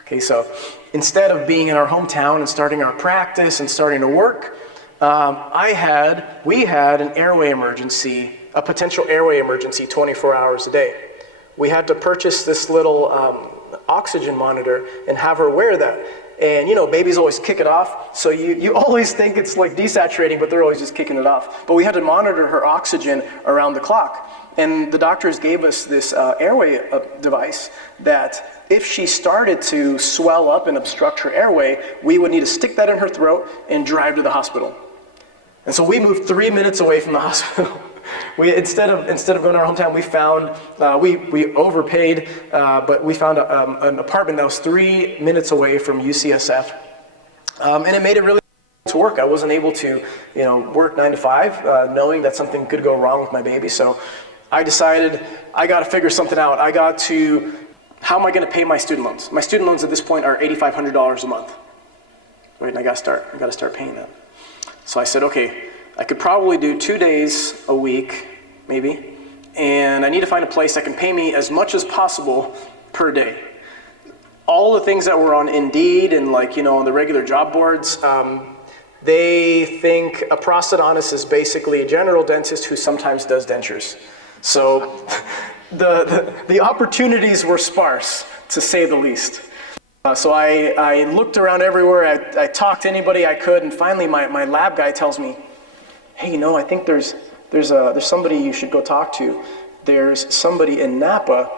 Okay, so instead of being in our hometown and starting our practice and starting to work, We had an airway emergency, a potential airway emergency 24 hours a day. We had to purchase this little oxygen monitor and have her wear that. And you know, babies always kick it off, so you always think it's like desaturating, but they're always just kicking it off. But we had to monitor her oxygen around the clock. And the doctors gave us this airway device that if she started to swell up and obstruct her airway, we would need to stick that in her throat and drive to the hospital. And so we moved 3 minutes away from the hospital. Instead of going to our hometown, we found, we overpaid, but we found an apartment that was 3 minutes away from UCSF. And it made it really to work. I wasn't able to, work 9 to 5, knowing that something could go wrong with my baby. So I decided I got to figure something out. How am I going to pay my student loans? My student loans at this point are $8,500 a month. Right, and I got to start paying that. So I said, okay, I could probably do 2 days a week, maybe, and I need to find a place that can pay me as much as possible per day. All the things that were on Indeed and on the regular job boards, they think a prosthodontist is basically a general dentist who sometimes does dentures. So the opportunities were sparse, to say the least. So I looked around everywhere, I talked to anybody I could, and finally my lab guy tells me, hey, I think there's somebody you should go talk to. There's somebody in Napa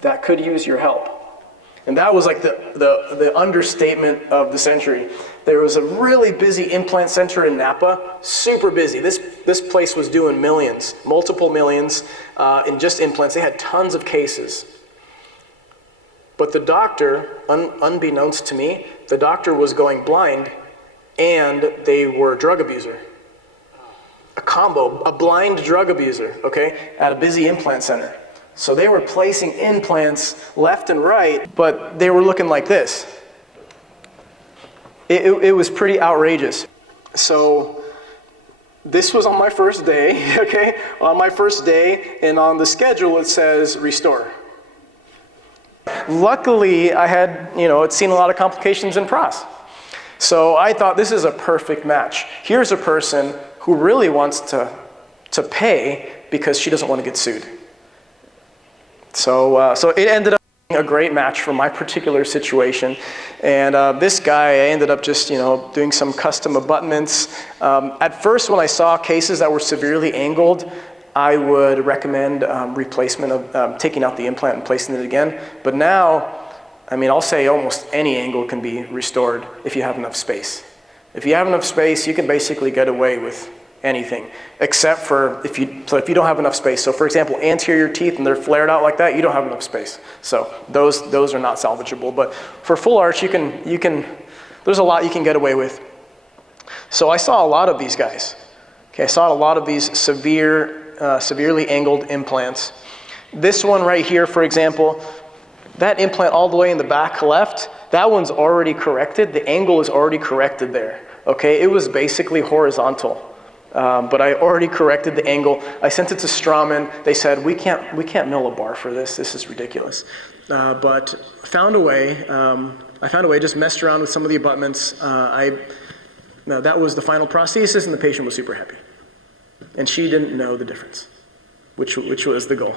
that could use your help. And that was like the understatement of the century. There was a really busy implant center in Napa, super busy. This place was doing millions, multiple millions in just implants. They had tons of cases. But the doctor, unbeknownst to me, the doctor was going blind and they were a drug abuser. A combo, a blind drug abuser, okay, at a busy implant center. So they were placing implants left and right, but they were looking like this. It was pretty outrageous. So this was on my first day, okay, on my first day, and on the schedule it says restore. Luckily, I had, seen a lot of complications in pros. So I thought this is a perfect match. Here's a person who really wants to pay because she doesn't want to get sued. So it ended up being a great match for my particular situation. And this guy, I ended up just, doing some custom abutments. At first, when I saw cases that were severely angled, I would recommend replacement of taking out the implant and placing it again. But now, I'll say almost any angle can be restored if you have enough space. If you have enough space, you can basically get away with anything, except for if you don't have enough space. So for example, anterior teeth and they're flared out like that, you don't have enough space. So those are not salvageable. But for full arch, there's a lot you can get away with. So I saw a lot of these guys. Okay, I saw a lot of these severely angled implants. This one right here, for example, that implant all the way in the back left, that one's already corrected. The angle is already corrected there. Okay, it was basically horizontal, but I already corrected the angle. I sent it to Straumann. They said we can't mill a bar for this. This is ridiculous. But found a way. I found a way. Just messed around with some of the abutments. That was the final prosthesis, and the patient was super happy. And she didn't know the difference, which was the goal.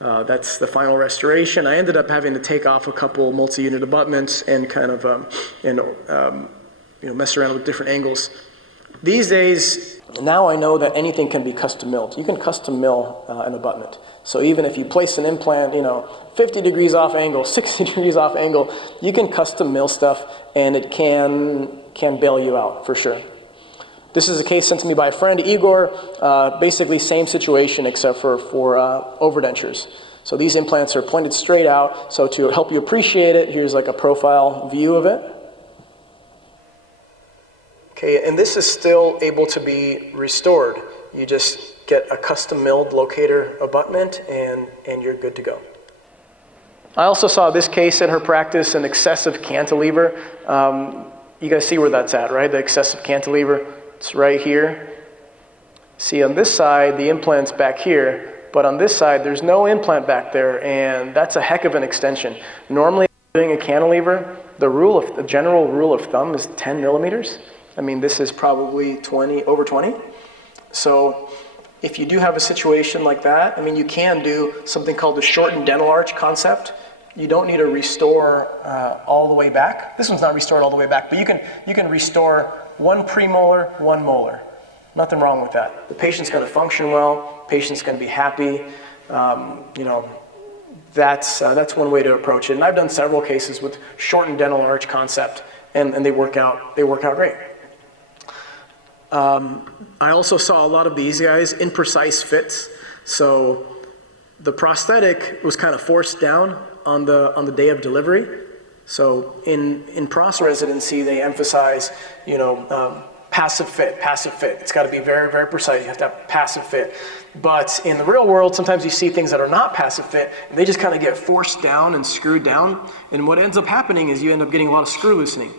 That's the final restoration. I ended up having to take off a couple multi-unit abutments and kind of mess around with different angles. These days, now I know that anything can be custom milled. You can custom mill an abutment. So even if you place an implant, 50 degrees off angle, 60 degrees off angle, you can custom mill stuff, and it can bail you out for sure. This is a case sent to me by a friend, Igor. Basically same situation except for overdentures. So these implants are pointed straight out. So to help you appreciate it, here's like a profile view of it. Okay, and this is still able to be restored. You just get a custom milled locator abutment and you're good to go. I also saw this case in her practice, an excessive cantilever. You guys see where that's at, right? The excessive cantilever. It's right here. See, on this side, the implant's back here, but on this side, there's no implant back there, and that's a heck of an extension. Normally, doing a cantilever, the general rule of thumb is 10 millimeters. I mean, this is probably over 20. So if you do have a situation like that, I mean, you can do something called the shortened dental arch concept. You don't need to restore all the way back. This one's not restored all the way back, but you can restore 1 premolar, 1 molar. Nothing wrong with that. The patient's going to function well. Patient's going to be happy. You know, that's one way to approach it. And I've done several cases with shortened dental arch concept, and they work out great. I also saw a lot of these guys, imprecise fits. So the prosthetic was kind of forced down on the day of delivery. So in pros residency, they emphasize, you know, passive fit. It's got to be very, very precise. You have to have passive fit. But in the real world, sometimes you see things that are not passive fit, and they just kind of get forced down and screwed down. And what ends up happening is you end up getting a lot of screw loosening.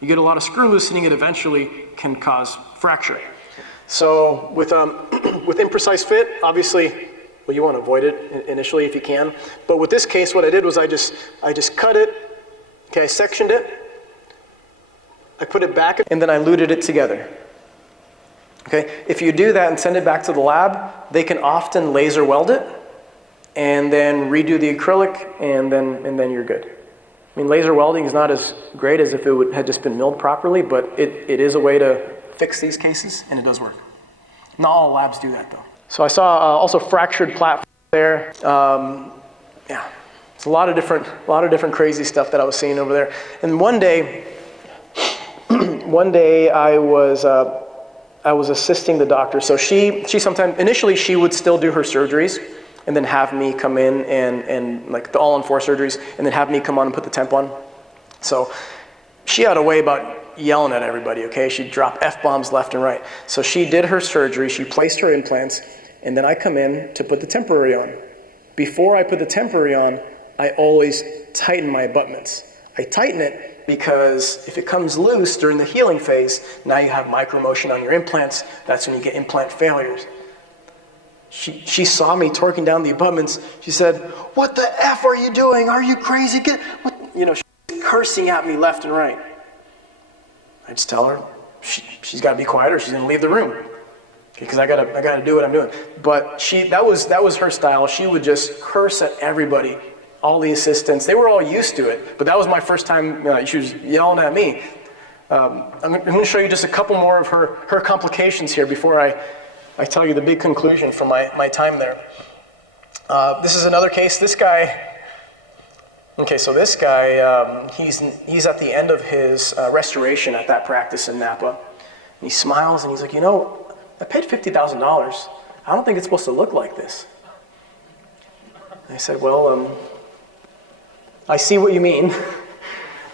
You get a lot of screw loosening, it eventually can cause fracture. So with imprecise fit, obviously, well, you want to avoid it initially if you can. But with this case, what I did was I just cut it. Okay, I sectioned it. I put it back, and then I luted it together. Okay, if you do that and send it back to the lab, they can often laser weld it, and then redo the acrylic, and then you're good. I mean, laser welding is not as great as if it had just been milled properly, but it is a way to fix these cases, and it does work. Not all labs do that, though. So I saw also fractured platform there. Yeah, it's a lot of different crazy stuff that I was seeing over there. And one day I was assisting the doctor. So she sometimes, initially she would still do her surgeries and then have me come in and like the all-on-4 surgeries, and then have me come on and put the temp on. So she had a way about yelling at everybody, okay? She'd drop F-bombs left and right. So she did her surgery, she placed her implants, and then I come in to put the temporary on. Before I put the temporary on, I always tighten my abutments. I tighten it because if it comes loose during the healing phase, now you have micromotion on your implants. That's when you get implant failures. She saw me torquing down the abutments. She said, "What the F are you doing? Are you crazy? She's cursing at me left and right." I just tell her, she's got to be quiet or she's going to leave the room. Because I gotta do what I'm doing. But that was her style. She would just curse at everybody, all the assistants. They were all used to it, but that was my first time. She was yelling at me. I'm going to show you just a couple more of her complications here before I tell you the big conclusion from my time there. This is another case. This guy. Okay, so this guy, he's at the end of his restoration at that practice in Napa. And he smiles and he's like, I paid $50,000. I don't think it's supposed to look like this. And I said, well, I see what you mean.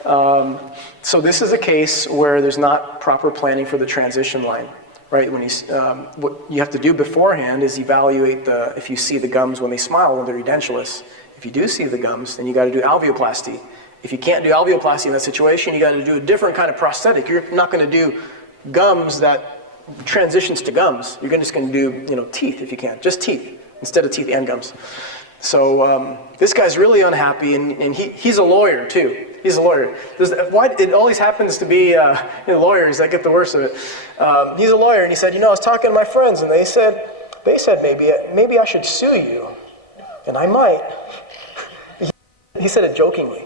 So this is a case where there's not proper planning for the transition line, right? What you have to do beforehand is evaluate if you see the gums when they smile when they're edentulous. If you do see the gums, then you got to do alveoplasty. If you can't do alveoplasty in that situation, you got to do a different kind of prosthetic. You're not going to do gums that transitions to gums. You're just going to do, teeth if you can, just teeth instead of teeth and gums. So this guy's really unhappy, and he's a lawyer too. He's a lawyer. Why it always happens to be lawyers that get the worst of it. He's a lawyer, and he said, I was talking to my friends, and they said maybe I should sue you, and I might. He said it jokingly,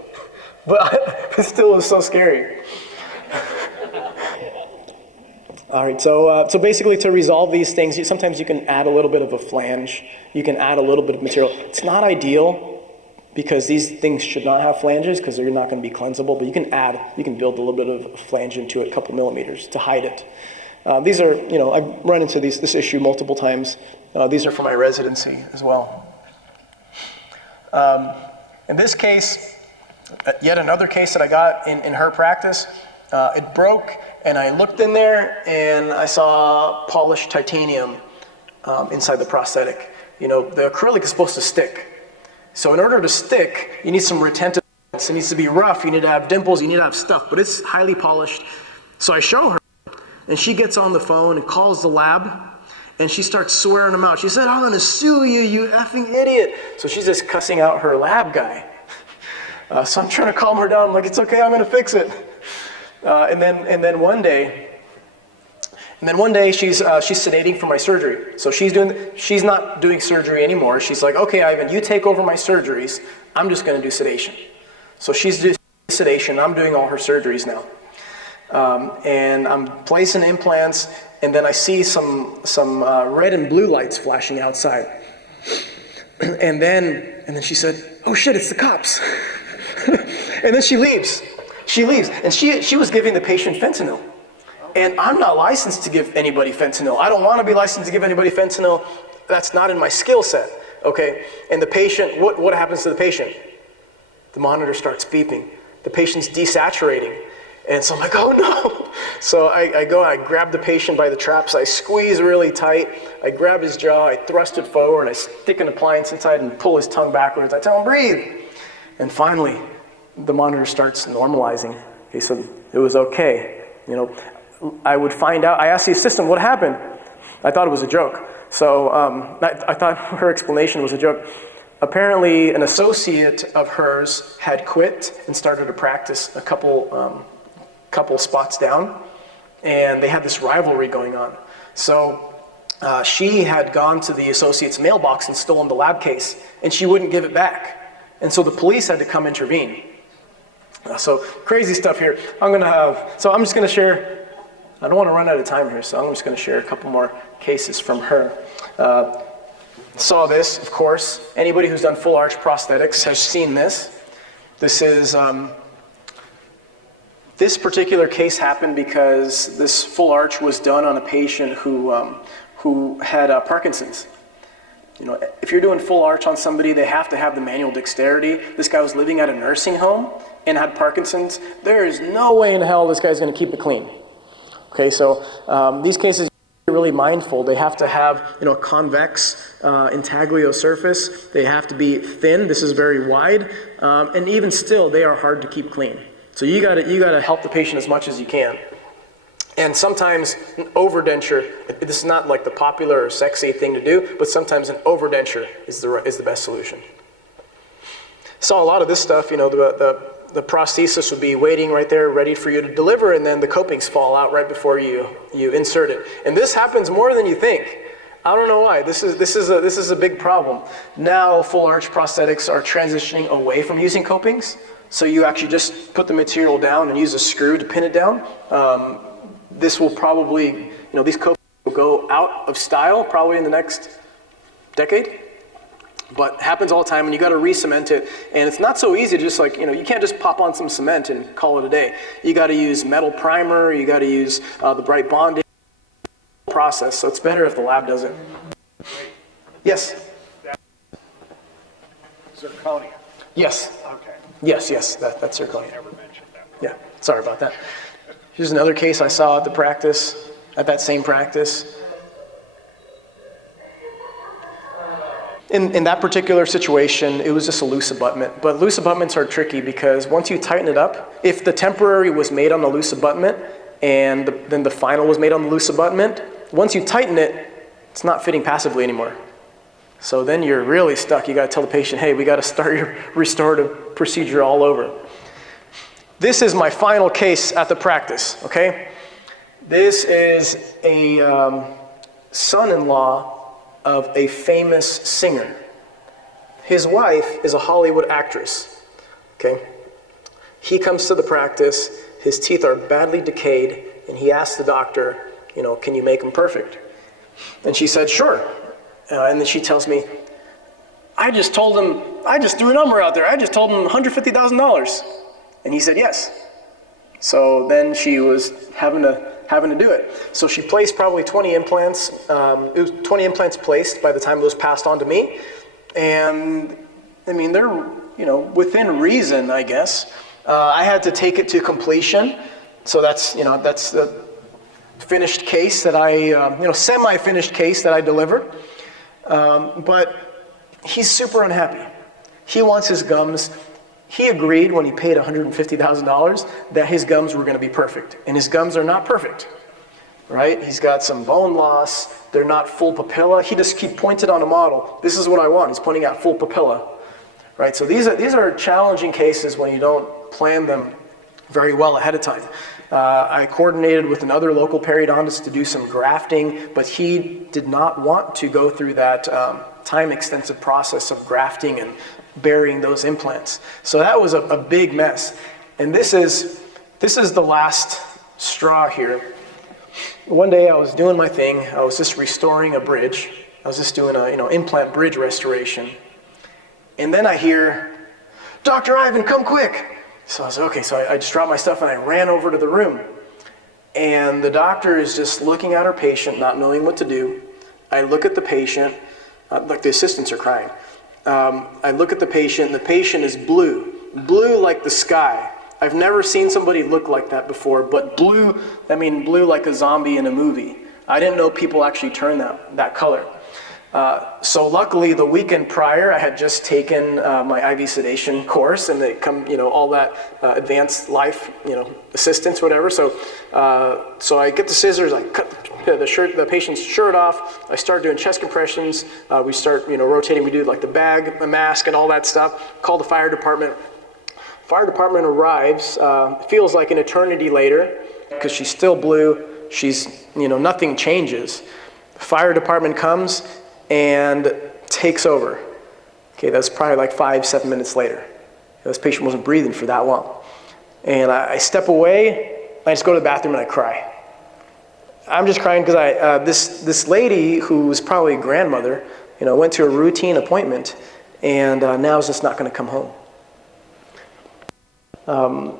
but it still was so scary. All right, so basically to resolve these things, sometimes you can add a little bit of a flange. You can add a little bit of material. It's not ideal because these things should not have flanges because they're not going to be cleansable, but you can build a little bit of flange into it, a couple millimeters to hide it. These are, I've run into this issue multiple times. These are for my residency as well. In this case, yet another case that I got in her practice, it broke, and I looked in there and I saw polished titanium inside the prosthetic. The acrylic is supposed to stick. So in order to stick, you need some retentive. It needs to be rough, you need to have dimples, you need to have stuff, but it's highly polished. So I show her, and she gets on the phone and calls the lab, and she starts swearing them out. She said, "I'm gonna sue you, you effing idiot." So she's just cussing out her lab guy. So I'm trying to calm her down. I'm like, "It's okay, I'm gonna fix it." And then one day, And then one day she's sedating for my surgery. So she's not doing surgery anymore. She's like, okay, Ivan, you take over my surgeries. I'm just going to do sedation. So she's doing sedation. I'm doing all her surgeries now. And I'm placing implants, and then I see some red and blue lights flashing outside. And then she said, oh shit, it's the cops. And then she leaves. And she was giving the patient fentanyl. And I'm not licensed to give anybody fentanyl. I don't want to be licensed to give anybody fentanyl. That's not in my skill set, okay? And the patient, what happens to the patient? The monitor starts beeping. The patient's desaturating. And so I'm like, oh no. So I grab the patient by the traps, I squeeze really tight, I grab his jaw, I thrust it forward, I stick an appliance inside and pull his tongue backwards. I tell him, breathe. And finally, the monitor starts normalizing. Okay, so it was okay. You know, I would find out, I asked the assistant, what happened? I thought it was a joke. So I thought her explanation was a joke. Apparently, an associate of hers had quit and started to practice a couple spots down, and they had this rivalry going on. So she had gone to the associate's mailbox and stolen the lab case, and she wouldn't give it back. And so the police had to come intervene. So crazy stuff here. I'm just gonna share, I don't want to run out of time here, so I'm just going to share a couple more cases from her. Saw this, of course. Anybody who's done full arch prosthetics has seen this. This particular case happened because this full arch was done on a patient who had Parkinson's. You know, if you're doing full arch on somebody, they have to have the manual dexterity. This guy was living at a nursing home and had Parkinson's. There is no way in hell this guy's going to keep it clean. Okay, so these cases are really mindful. They have to have, a convex intaglio surface. They have to be thin. This is very wide, and even still, they are hard to keep clean. So you gotta help the patient as much as you can. And sometimes an overdenture. This is not like the popular or sexy thing to do, but sometimes an overdenture is the best solution. Saw a lot of this stuff. The prosthesis would be waiting right there, ready for you to deliver, and then the copings fall out right before you insert it. And this happens more than you think. I don't know why. This is a big problem. Now full arch prosthetics are transitioning away from using copings, so you actually just put the material down and use a screw to pin it down. This will probably, these copings will go out of style probably in the next decade. But happens all the time, and you got to re-cement it. And it's not so easy to just you can't just pop on some cement and call it a day. You got to use metal primer, you got to use the bright bonding process. So it's better if the lab does it. Yes? Zirconia. Yes. Okay. Yes, that's zirconia. Never mentioned that. Yeah, sorry about that. Here's another case I saw at that same practice. In that particular situation, it was just a loose abutment. But loose abutments are tricky because once you tighten it up, if the temporary was made on the loose abutment and then the final was made on the loose abutment, once you tighten it, it's not fitting passively anymore. So then you're really stuck. You got to tell the patient, hey, we got to start your restorative procedure all over. This is my final case at the practice, okay? This is a son-in-law of a famous singer. His wife is a Hollywood actress, okay? He comes to the practice, his teeth are badly decayed, and he asks the doctor, can you make them perfect? And she said, sure. And then she tells me, I just threw a number out there. I just told him $150,000. And he said yes. So then she was having to do it. So she placed probably 20 implants. It was 20 implants placed by the time it was passed on to me. And I mean, they're, within reason, I guess. I had to take it to completion. So that's the finished case that semi-finished case that I delivered. But he's super unhappy. He wants his gums. He agreed when he paid $150,000 that his gums were going to be perfect. And his gums are not perfect, right? He's got some bone loss. They're not full papilla. He pointed on a model. This is what I want. He's pointing out full papilla, right? So these are challenging cases when you don't plan them very well ahead of time. I coordinated with another local periodontist to do some grafting, but he did not want to go through that time-extensive process of grafting and burying those implants. So that was a big mess. And this is the last straw here. One day I was doing my thing. I was just restoring a bridge. I was just doing a implant bridge restoration. And then I hear, "Dr. Ivan, come quick." So I was okay, so I just dropped my stuff and I ran over to the room. And the doctor is just looking at her patient, not knowing what to do. I look at the patient, like the assistants are crying. I look at the patient, and the patient is blue like the sky. I've never seen somebody look like that before, but blue, I mean blue like a zombie in a movie. I didn't know people actually turn that color. So luckily, the weekend prior, I had just taken my IV sedation course, and they come, all that advanced life, assistance, whatever. So I get the scissors, I cut the patient's shirt off. I start doing chest compressions. We start, rotating. We do like the bag, the mask, and all that stuff. Call the fire department. Fire department arrives. Feels like an eternity later because she's still blue. She's, nothing changes. Fire department comes and takes over. Okay, that's probably like 5-7 minutes later. This patient wasn't breathing for that long. And I step away, I just go to the bathroom and I cry. I'm just crying because this lady who was probably a grandmother, went to a routine appointment and now is just not gonna come home.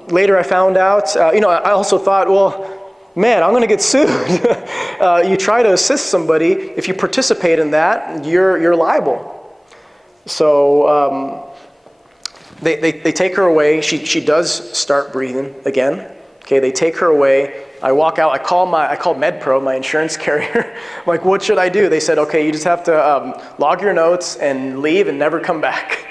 Later I found out, I also thought, well, man, I'm gonna get sued. You try to assist somebody, if you participate in that, you're liable. So they take her away. She does start breathing again. Okay, they take her away. I walk out, I call MedPro, my insurance carrier. I'm like, what should I do? They said, okay, you just have to log your notes and leave and never come back.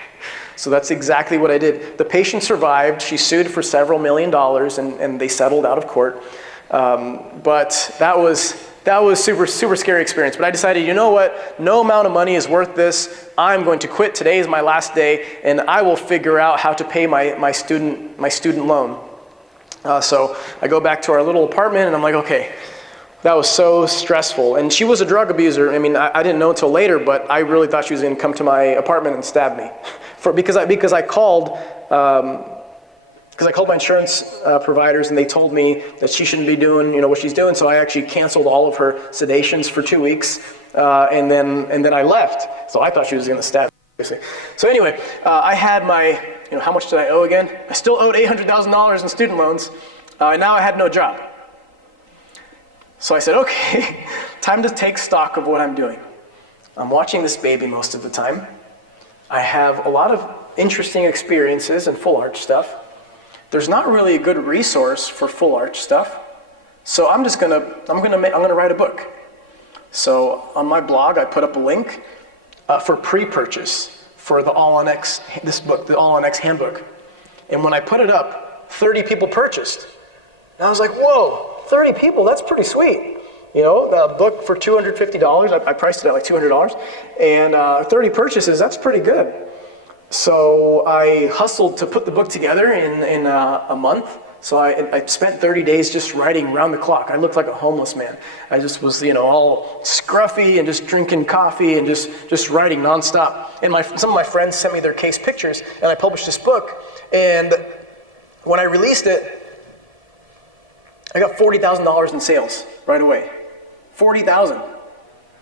So that's exactly what I did. The patient survived. She sued for several $1 million and they settled out of court. But that was super scary experience. But I decided, you know what? No amount of money is worth this. I'm going to quit. Today is my last day, and I will figure out how to pay my student loan. So I go back to our little apartment, and I'm like, okay, that was so stressful. And she was a drug abuser. I mean, I didn't know until later, but I really thought she was going to come to my apartment and stab me, because I called. Because I called my insurance providers and they told me that she shouldn't be doing, what she's doing. So I actually canceled all of her sedations for 2 weeks, and then I left. So I thought she was going to stab me. So anyway, I had my, how much did I owe again? I still owed $800,000 in student loans, and now I had no job. So I said, okay, time to take stock of what I'm doing. I'm watching this baby most of the time. I have a lot of interesting experiences in full arch stuff. There's not really a good resource for full arch stuff, so I'm gonna write a book. So on my blog, I put up a link for pre-purchase for the All-on-X, this book, the All-on-X handbook. And when I put it up, 30 people purchased. And I was like, whoa, 30 people, that's pretty sweet. The book for $250, I priced it at like $200, and 30 purchases, that's pretty good. So I hustled to put the book together in a month. So I spent 30 days just writing around the clock. I looked like a homeless man. I just was, all scruffy and just drinking coffee and just writing nonstop. And some of my friends sent me their case pictures, and I published this book. And when I released it, I got $40,000 in sales right away. $40,000.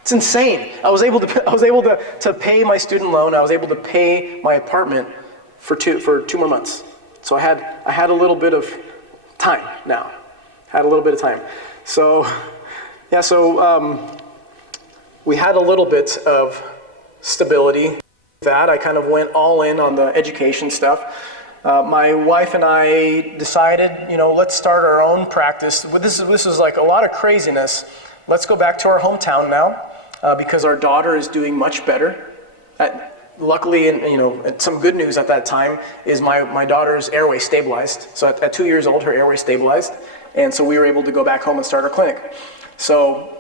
It's insane. I was able to pay my student loan. I was able to pay my apartment for two more months. So I had a little bit of time now. So yeah. We had a little bit of stability. That I kind of went all in on the education stuff. My wife and I decided, let's start our own practice. This was like a lot of craziness. Let's go back to our hometown now. Because our daughter is doing much better. Luckily, and some good news at that time is my daughter's airway stabilized. So at 2 years old, her airway stabilized. And so we were able to go back home and start our clinic. So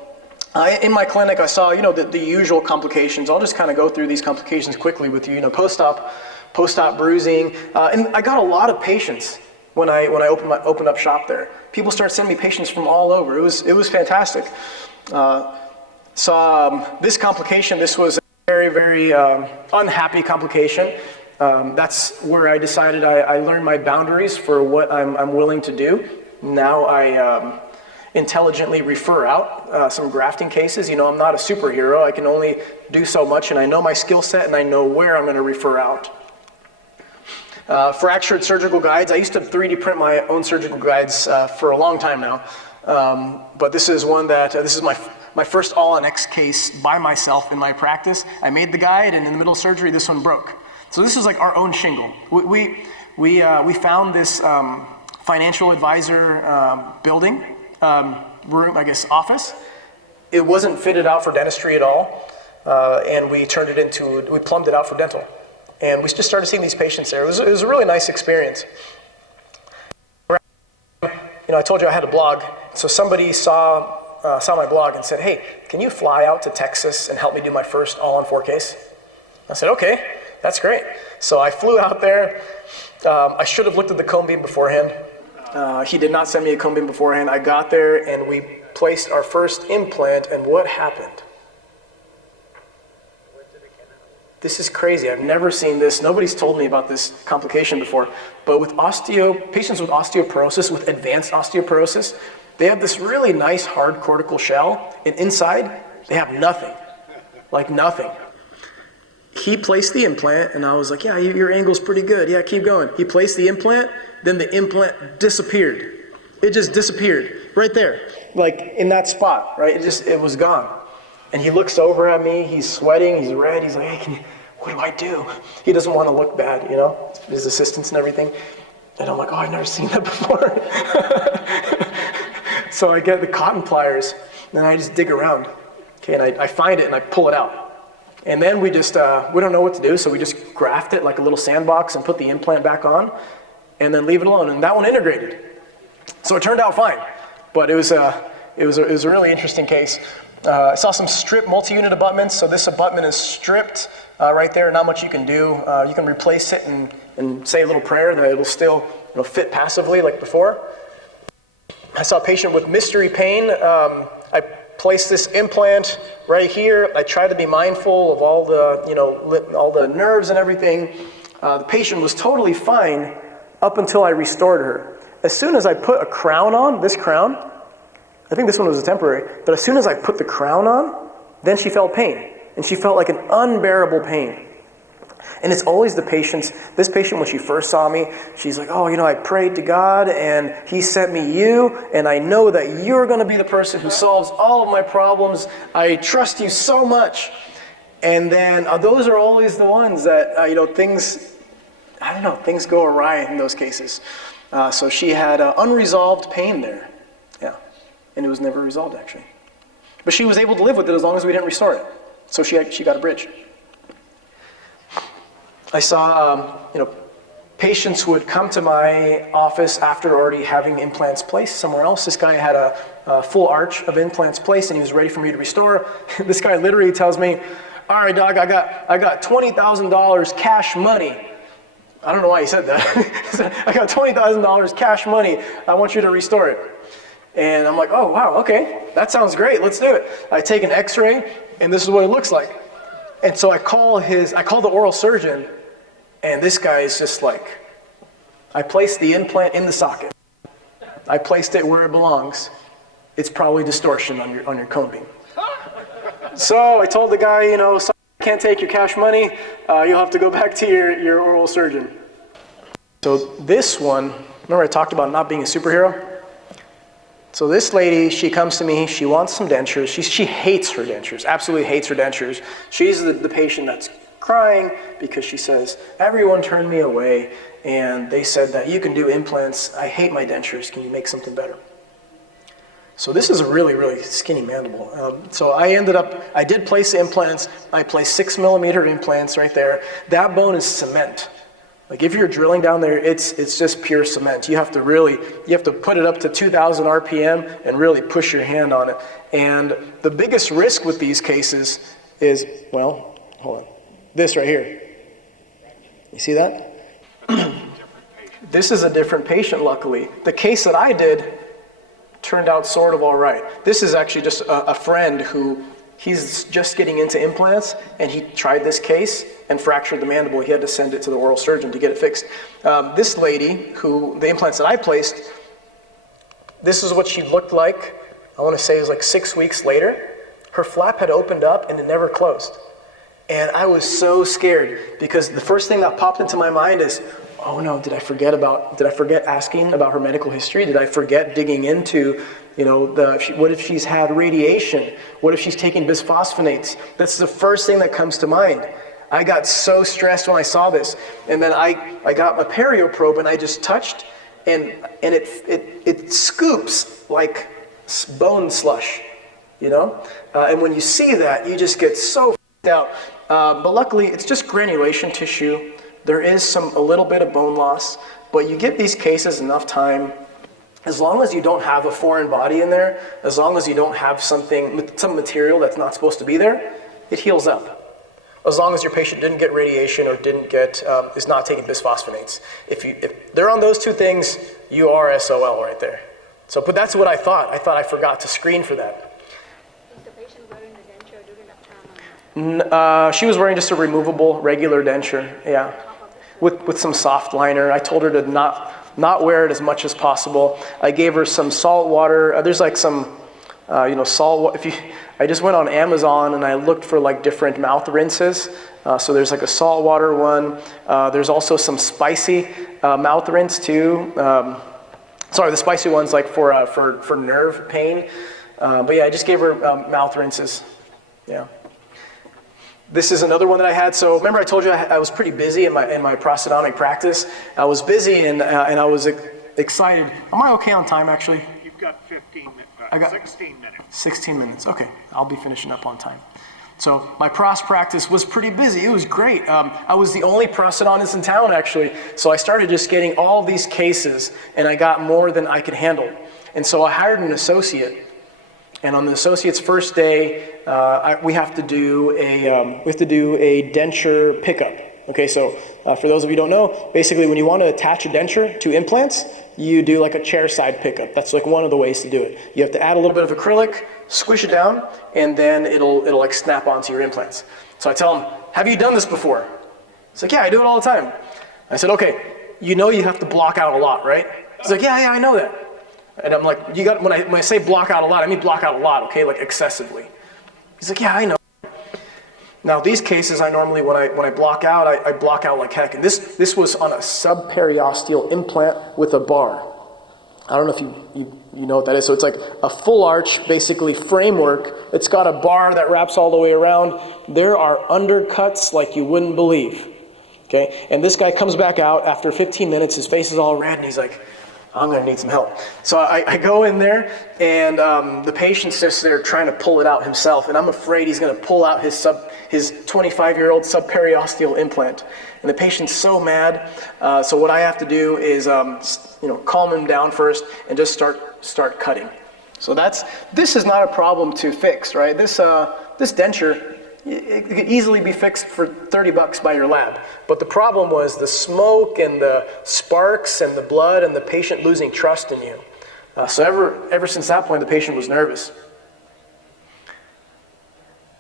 in my clinic, I saw, the usual complications. I'll just kind of go through these complications quickly with you. Post-op bruising. And I got a lot of patients when I opened up shop there. People started sending me patients from all over. It was fantastic. This complication, this was a very, very unhappy complication. That's where I decided I learned my boundaries for what I'm willing to do. Now I intelligently refer out some grafting cases. You know, I'm not a superhero. I can only do so much, and I know my skill set, and I know where I'm going to refer out. Fractured surgical guides. I used to 3D print my own surgical guides for a long time now, but this is one that this is my first all-on-X case by myself in my practice. I made the guide, and in the middle of surgery, this one broke. So this is like our own shingle. We found this financial advisor building, room, I guess, office. It wasn't fitted out for dentistry at all, and we plumbed it out for dental. And we just started seeing these patients there. It was a really nice experience. You know, I told you I had a blog, so somebody saw my blog and said, hey, can you fly out to Texas and help me do my first all-on-4 case? I said, okay, that's great. So I flew out there. I should have looked at the cone beam beforehand. He did not send me a cone beam beforehand. I got there and we placed our first implant, and what happened? This is crazy. I've never seen this. Nobody's told me about this complication before. But with patients with osteoporosis, with advanced osteoporosis, they have this really nice hard cortical shell, and inside they have nothing, like nothing. He placed the implant, and I was like, yeah, your angle's pretty good. Yeah, keep going. He placed the implant, then the implant disappeared. It just disappeared right there, like in that spot, right? It was gone. And he looks over at me, he's sweating, he's red, he's like, hey, what do I do? He doesn't want to look bad, you know, his assistants and everything. And I'm like, oh, I've never seen that before. So I get the cotton pliers, and I just dig around, okay, and I find it and I pull it out. And then we just, we don't know what to do, so we just graft it like a little sandbox and put the implant back on, and then leave it alone, and that one integrated. So it turned out fine, but it was a really interesting case. I saw some stripped multi-unit abutments, so this abutment is stripped right there, not much you can do. You can replace it and say a little prayer that it'll still fit passively like before. I saw a patient with mystery pain. I placed this implant right here. I tried to be mindful of all the, all the nerves and everything. The patient was totally fine up until I restored her. As soon as I put a crown on, this crown, I think this one was a temporary, but as soon as I put the crown on, then she felt pain. And she felt like an unbearable pain. And it's always the patients. This patient, when she first saw me, she's like, oh, I prayed to God and he sent me you, and I know that you're going to be the person who solves all of my problems. I trust you so much. And then those are always the ones that, things go awry in those cases. So she had unresolved pain there. Yeah. And it was never resolved, actually. But she was able to live with it as long as we didn't restore it. So she got a bridge. I saw, patients would come to my office after already having implants placed somewhere else. This guy had a full arch of implants placed, and he was ready for me to restore. This guy literally tells me, all right, Doc, I got $20,000 cash money. I don't know why he said that. He said, I got $20,000 cash money. I want you to restore it. And I'm like, oh, wow, okay. That sounds great. Let's do it. I take an x-ray, and this is what it looks like. And so I call the oral surgeon, and this guy is just like, I placed the implant in the socket. I placed it where it belongs. It's probably distortion on your cone beam. So I told the guy, sorry, I can't take your cash money. You'll have to go back to your oral surgeon. So this one, remember I talked about not being a superhero? So this lady, she comes to me, she wants some dentures. She hates her dentures, absolutely hates her dentures. She's the patient that's crying because she says, everyone turned me away and they said that you can do implants. I hate my dentures. Can you make something better? So this is a really, really skinny mandible. So I did place implants. I placed 6mm implants right there. That bone is cement. Like if you're drilling down there, it's just pure cement. You have to put it up to 2,000 RPM and really push your hand on it. And the biggest risk with these cases is, well, hold on, this right here. You see that? This is a different patient, luckily. The case that I did turned out sort of all right. This is actually just a friend who, he's just getting into implants, and he tried this case and fractured the mandible. He had to send it to the oral surgeon to get it fixed. This lady, who, the implants that I placed, this is what she looked like. I want to say it was like 6 weeks later. Her flap had opened up and it never closed. And I was so scared because the first thing that popped into my mind is, oh no, did I forget asking about her medical history? Did I forget digging into, what if she's had radiation? What if she's taking bisphosphonates? That's the first thing that comes to mind. I got so stressed when I saw this. And then I got my perio probe and I just touched, and it scoops like bone slush, And when you see that, you just get so f***ed out. But luckily, it's just granulation tissue. There is a little bit of bone loss, but you get these cases enough time. As long as you don't have a foreign body in there, as long as you don't have some material that's not supposed to be there, it heals up. As long as your patient didn't get radiation or is not taking bisphosphonates. If they're on those two things, you are SOL right there. So, but that's what I thought. I thought I forgot to screen for that. Is the patient wearing the denture during that time? She was wearing just a removable, regular denture, yeah, with some soft liner. I told her to not wear it as much as possible. I gave her some salt water. There's like some, salt. I just went on Amazon and I looked for like different mouth rinses. So there's like a salt water one. There's also some spicy mouth rinse too. The spicy one's like for nerve pain. But yeah, I just gave her mouth rinses. Yeah. This is another one that I had. So remember I told you I was pretty busy in my prosthodontic practice. I was busy and I was excited. Am I okay on time actually? You've got 16 minutes. 16 minutes, okay. I'll be finishing up on time. So my pros practice was pretty busy. It was great. I was the only prosthodontist in town actually. So I started just getting all these cases and I got more than I could handle. And so I hired an associate. And on the associate's first day, we have to do a denture pickup. Okay, so for those of you who don't know, basically when you want to attach a denture to implants, you do like a chair side pickup. That's like one of the ways to do it. You have to add a little bit of acrylic, squish it down, and then it'll like snap onto your implants. So I tell him, have you done this before? He's like, yeah, I do it all the time. I said, okay, you have to block out a lot, right? He's like, yeah, I know that. And I'm like, when I say block out a lot, I mean block out a lot, okay, like excessively. He's like, yeah, I know. Now these cases, I normally, when I block out, I block out like heck. And this was on a subperiosteal implant with a bar. I don't know if you know what that is. So it's like a full arch, basically framework. It's got a bar that wraps all the way around. There are undercuts like you wouldn't believe. Okay, and this guy comes back out after 15 minutes. His face is all red, and he's like, I'm going to need some help. So I go in there, and the patient's just there trying to pull it out himself, and I'm afraid he's going to pull out his 25-year-old subperiosteal implant. And the patient's so mad. So what I have to do is, calm him down first and just start cutting. So this is not a problem to fix, right? This denture, it could easily be fixed for $30 by your lab. But the problem was the smoke and the sparks and the blood and the patient losing trust in you. So ever since that point, the patient was nervous.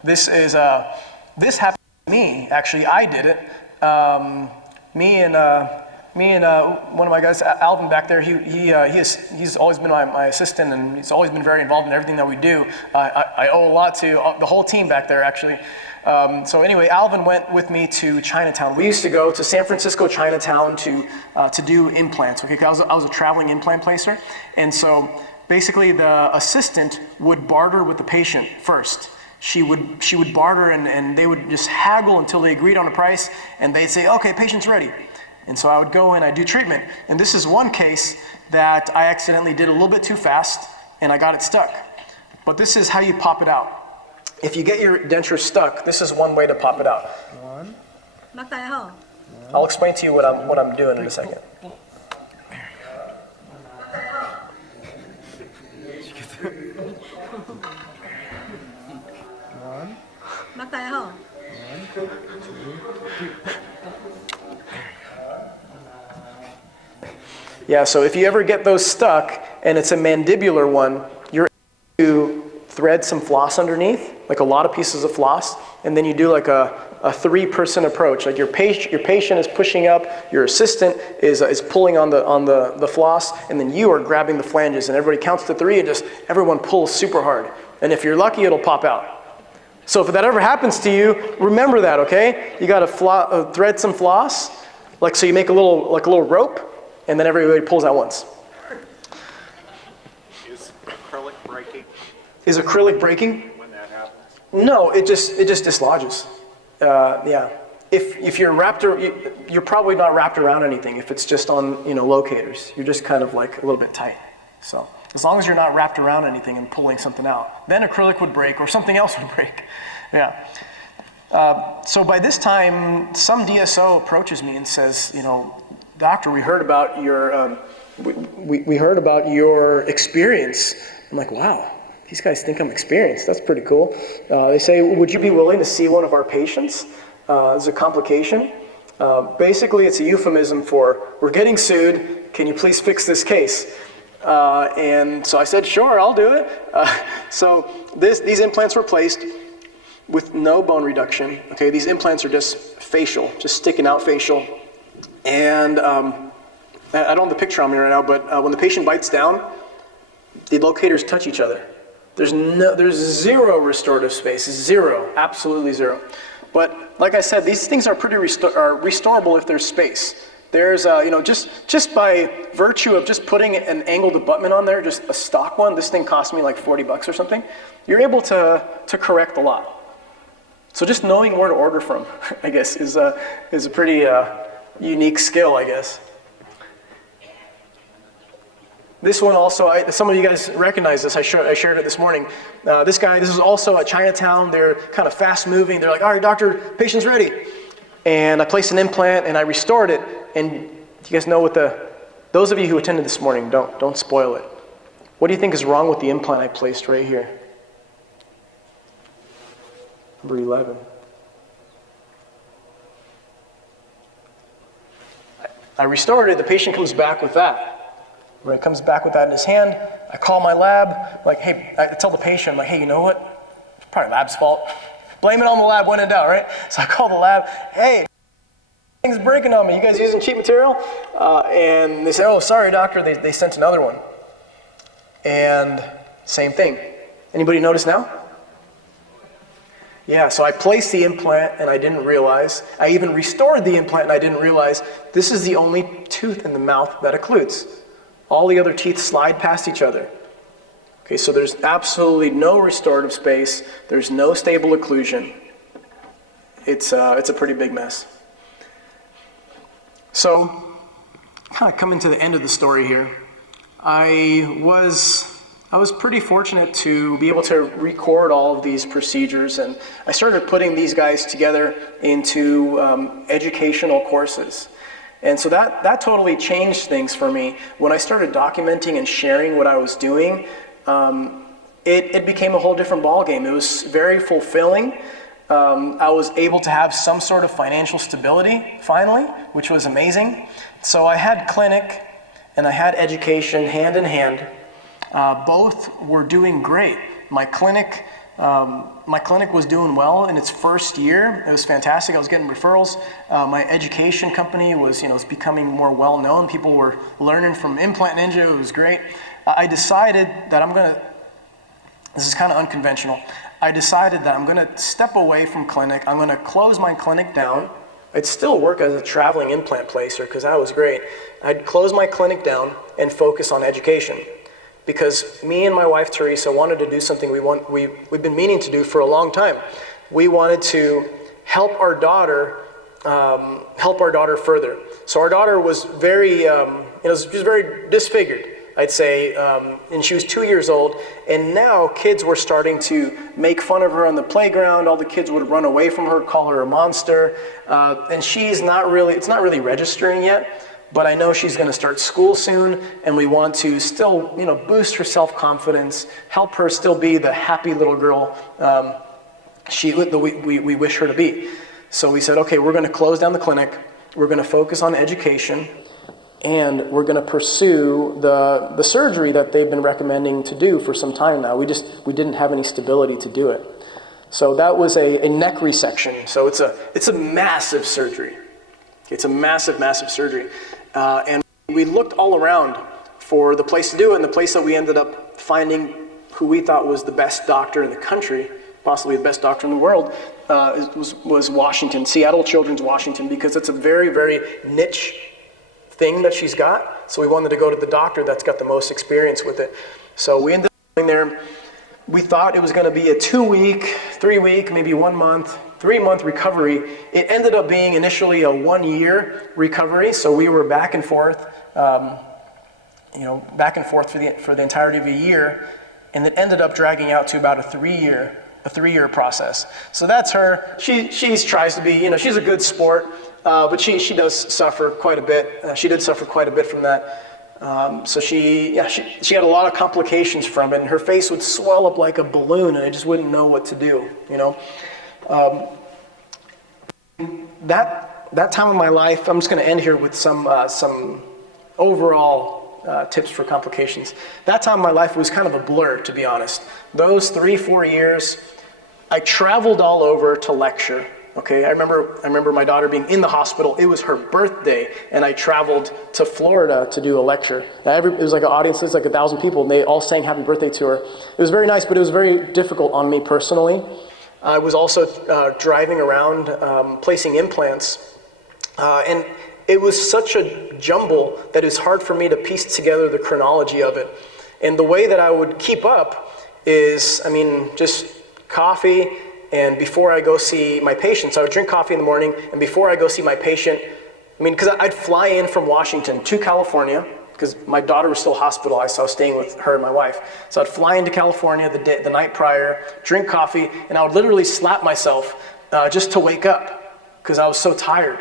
This happened to me. Actually, I did it. Me and one of my guys, Alvin back there, he's always been my assistant, and he's always been very involved in everything that we do. I owe a lot to the whole team back there, actually. So anyway, Alvin went with me to Chinatown. We used to go to San Francisco Chinatown to do implants. Okay, 'cause I was a traveling implant placer, and so basically the assistant would barter with the patient first. She would barter, and they would just haggle until they agreed on a price, and they'd say, okay, patient's ready. And so I would go and I'd do treatment. And this is one case that I accidentally did a little bit too fast and I got it stuck. But this is how you pop it out. If you get your denture stuck, this is one way to pop it out. I'll explain to you what I'm doing in a second. Yeah, so if you ever get those stuck and it's a mandibular one, you're able to thread some floss underneath, like a lot of pieces of floss, and then you do like a three-person approach. Like your patient is pushing up, your assistant is pulling on the floss, and then you are grabbing the flanges, and everybody counts to 3 and just everyone pulls super hard. And if you're lucky, it'll pop out. So if that ever happens to you, remember that, okay? You gotta thread some floss, like so you make a little rope, and then everybody pulls at once. Is acrylic breaking Is acrylic breaking? when that happens? No, it just dislodges. Yeah. If you're you're probably not wrapped around anything. If it's just on locators, you're just kind of like a little bit tight. So as long as you're not wrapped around anything and pulling something out, then acrylic would break or something else would break. Yeah. So by this time, some DSO approaches me and says, doctor, we heard about your we heard about your experience. I'm like, wow. These guys think I'm experienced. That's pretty cool. They say, would you be willing to see one of our patients? There's a complication. Basically, it's a euphemism for, we're getting sued. Can you please fix this case? And so I said, sure, I'll do it. So these implants were placed with no bone reduction. Okay, these implants are just facial, just sticking out facial. And I don't have the picture on me right now, but when the patient bites down, the locators touch each other. There's zero restorative space, zero, absolutely zero. But like I said, these things are pretty restorable if there's space. There's, just by virtue of just putting an angled abutment on there, just a stock one, this thing cost me like $40 or something, you're able to correct a lot. So just knowing where to order from, I guess, is a pretty unique skill, I guess. This one also, some of you guys recognize this. I shared it this morning. This is also at Chinatown. They're kind of fast moving. They're like, all right, doctor, patient's ready. And I placed an implant and I restored it. And you guys know those of you who attended this morning, don't spoil it. What do you think is wrong with the implant I placed right here? Number 11. I restored it. The patient comes back with that. When it comes back with that in his hand, I call my lab, like, hey, I tell the patient, like, hey, you know what? It's probably lab's fault. Blame it on the lab when in doubt, right? So I call the lab, hey, thing's breaking on me. You guys using cheap material? And they say, oh, sorry, doctor. They sent another one. And same thing. Anybody notice now? Yeah, so I placed the implant and I didn't realize. I even restored the implant and I didn't realize this is the only tooth in the mouth that occludes. All the other teeth slide past each other. Okay, so there's absolutely no restorative space. There's no stable occlusion. It's a pretty big mess. So, kind of coming to the end of the story here. I was pretty fortunate to be able to record all of these procedures, and I started putting these guys together into educational courses. And so that totally changed things for me. When I started documenting and sharing what I was doing, it became a whole different ballgame. It was very fulfilling. I was able to have some sort of financial stability, finally, which was amazing. So I had clinic and I had education hand in hand. Both were doing great. My clinic was doing well in its first year. It was fantastic. I was getting referrals. My education company was becoming more well known. People were learning from Implant Ninja. It was great. I decided that this is kind of unconventional. I decided that I'm gonna step away from clinic. I'm gonna close my clinic down. I'd still work as a traveling implant placer because that was great. I'd close my clinic down and focus on education. Because me and my wife Teresa wanted to do something we've been meaning to do for a long time. We wanted to help our daughter further. So our daughter was very, she was very disfigured, I'd say, and she was 2 years old. And now kids were starting to make fun of her on the playground. All the kids would run away from her, call her a monster, and it's not really registering yet. But I know she's going to start school soon, and we want to still, boost her self-confidence, help her still be the happy little girl we wish her to be. So we said, okay, we're going to close down the clinic. We're going to focus on education, and we're going to pursue the surgery that they've been recommending to do for some time now. We didn't have any stability to do it. So that was a neck resection. So it's a massive surgery. It's a massive, massive surgery. And we looked all around for the place to do it, and the place that we ended up finding who we thought was the best doctor in the country, possibly the best doctor in the world, was Washington, Seattle Children's Washington, because it's a very, very niche thing that she's got. So we wanted to go to the doctor that's got the most experience with it. So we ended up going there. We thought it was going to be a 2-week, 3-week, maybe 1 month, 3-month recovery. It ended up being initially a 1-year recovery. So we were back and forth, back and forth for the entirety of a year, and it ended up dragging out to about a 3-year process. So that's her. She tries to be, she's a good sport, but she does suffer quite a bit. She did suffer quite a bit from that. So she had a lot of complications from it, and her face would swell up like a balloon, and I just wouldn't know what to do. That time of my life, I'm just going to end here with some overall tips for complications. That time of my life was kind of a blur, to be honest. Those 3-4 years, I traveled all over to lecture. Okay, I remember my daughter being in the hospital. It was her birthday, and I traveled to Florida to do a lecture. It was like an audience, it was like 1,000 people, and they all sang happy birthday to her. It was very nice, but it was very difficult on me personally. I was also driving around placing implants, and it was such a jumble that it was hard for me to piece together the chronology of it. And the way that I would keep up is, just coffee, and before I go see my patient, so I would drink coffee in the morning, and before I go see my patient, because I'd fly in from Washington to California, because my daughter was still hospitalized, so I was staying with her and my wife. So I'd fly into California the night prior, drink coffee, and I would literally slap myself just to wake up, because I was so tired.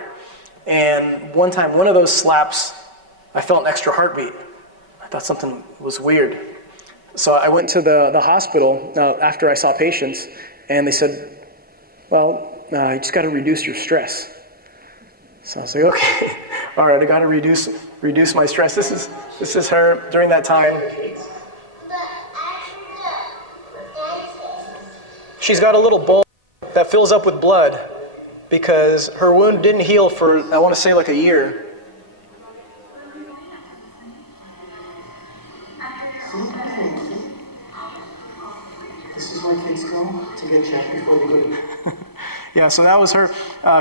And one time, one of those slaps, I felt an extra heartbeat. I thought something was weird. So I went to the hospital after I saw patients, and they said, well, you just got to reduce your stress. So I was like, okay, all right, I got to reduce my stress. This is her during that time. She's got a little bowl that fills up with blood because her wound didn't heal for, I want to say, like a year. This is where kids go to get checked before they go to bed. Yeah, so that was her.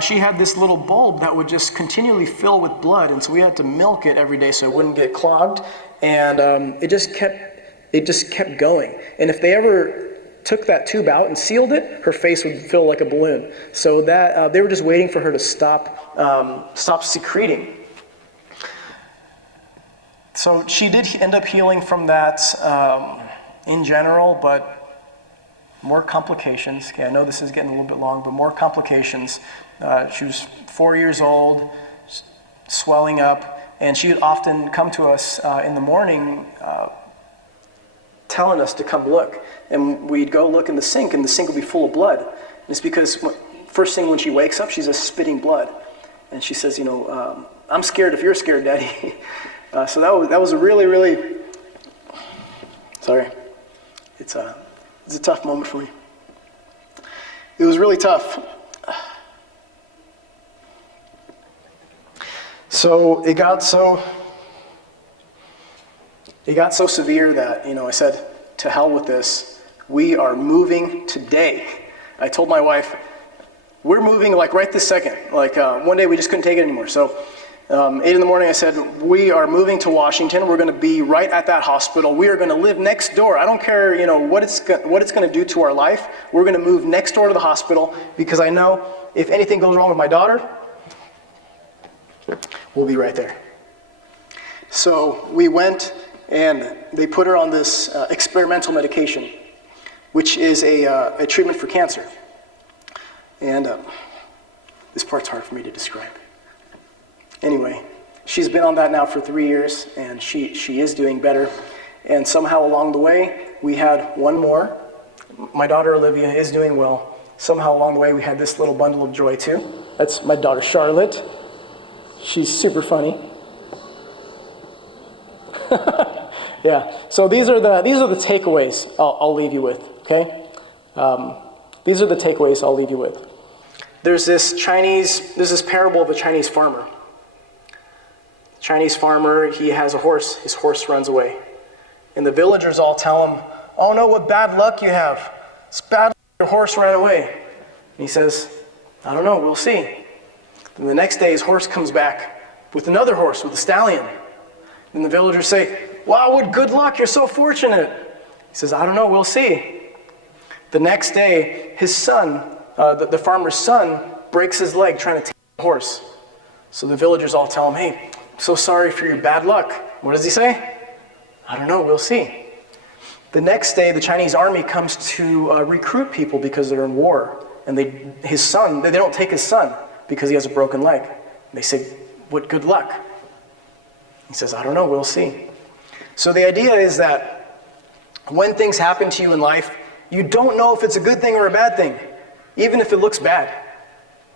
She had this little bulb that would just continually fill with blood, and so we had to milk it every day so it wouldn't get clogged. And it just kept going. And if they ever took that tube out and sealed it, her face would fill like a balloon. So that they were just waiting for her to stop secreting. So she did end up healing from that in general, but more complications. Okay, I know this is getting a little bit long, but more complications. She was 4 years old, swelling up, and she would often come to us in the morning telling us to come look. And we'd go look in the sink, and the sink would be full of blood. And it's because first thing when she wakes up, she's just spitting blood. And she says, I'm scared if you're scared, Daddy. So that was a really, really, sorry. It's a tough moment for me. It was really tough. So it got so severe that, I said, to hell with this. We are moving today. I told my wife, we're moving like right this second. One day we just couldn't take it anymore. So 8 in the morning, I said, we are moving to Washington. We're going to be right at that hospital. We are going to live next door. I don't care, what it's going to do to our life. We're going to move next door to the hospital because I know if anything goes wrong with my daughter, we'll be right there. So we went and they put her on this experimental medication, which is a treatment for cancer. And this part's hard for me to describe. Anyway, she's been on that now for 3 years, and she is doing better. And somehow along the way, we had one more. My daughter Olivia is doing well. Somehow along the way, we had this little bundle of joy too. That's my daughter Charlotte. She's super funny. Yeah. So these are the takeaways I'll leave you with. Okay. These are the takeaways I'll leave you with. There's this parable of a Chinese farmer. Chinese farmer, he has a horse. His horse runs away. And the villagers all tell him, "Oh no, what bad luck you have. It's bad luck your horse ran away." And he says, "I don't know, we'll see." Then the next day his horse comes back with another horse, with a stallion. And the villagers say, "Wow, what good luck, you're so fortunate." He says, "I don't know, we'll see." The next day, his son, the farmer's son, breaks his leg trying to take the horse. So the villagers all tell him, "Hey, so sorry for your bad luck." What does he say? "I don't know, we'll see." The next day, the Chinese army comes to recruit people because they're in war. And they don't take his son because he has a broken leg. They say, "What good luck?" He says, "I don't know, we'll see." So the idea is that when things happen to you in life, you don't know if it's a good thing or a bad thing, even if it looks bad.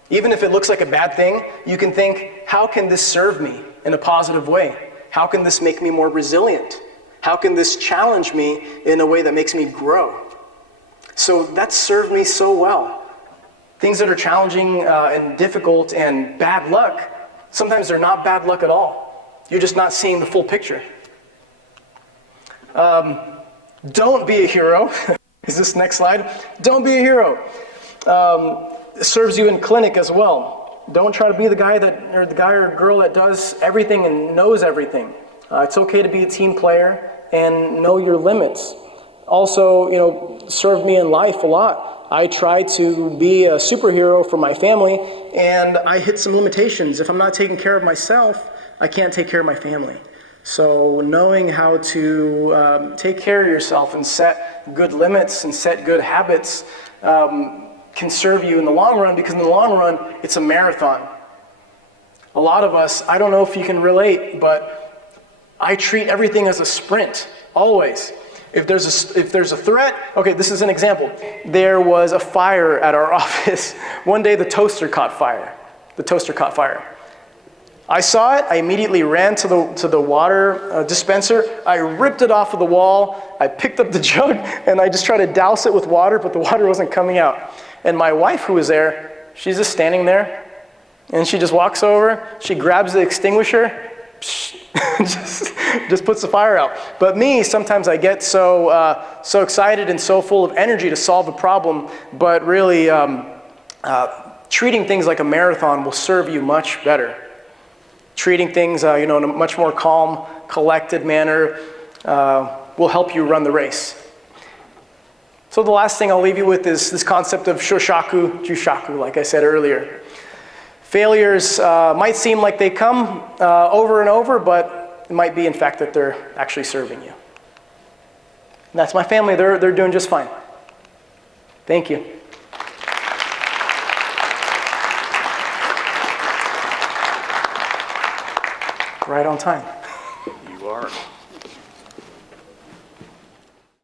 Even if it looks like a bad thing, you can think, how can this serve me in a positive way? How can this make me more resilient? How can this challenge me in a way that makes me grow? So that's served me so well. Things that are challenging and difficult and bad luck, sometimes they're not bad luck at all. You're just not seeing the full picture. Don't be a hero. Is this next slide? Don't be a hero. It serves you in clinic as well. Don't try to be the guy or girl that does everything and knows everything. It's okay to be a team player and know your limits. Also, served me in life a lot. I try to be a superhero for my family, and I hit some limitations. If I'm not taking care of myself, I can't take care of my family. So knowing how to take care of yourself and set good limits and set good habits can serve you in the long run, because in the long run, it's a marathon. A lot of us, I don't know if you can relate, but I treat everything as a sprint, always. If there's a threat, okay, this is an example. There was a fire at our office. One day the toaster caught fire. I saw it, I immediately ran to the water dispenser, I ripped it off of the wall, I picked up the jug, and I just tried to douse it with water, but the water wasn't coming out. And my wife, who was there, she's just standing there, and she just walks over, she grabs the extinguisher, just puts the fire out. But me, sometimes I get so excited and so full of energy to solve a problem, but really treating things like a marathon will serve you much better. Treating things in a much more calm, collected manner will help you run the race. So the last thing I'll leave you with is this concept of shoshaku, jushaku, like I said earlier. Failures might seem like they come over and over, but it might be, in fact, that they're actually serving you. And that's my family. They're doing just fine. Thank you. Right on time. You are.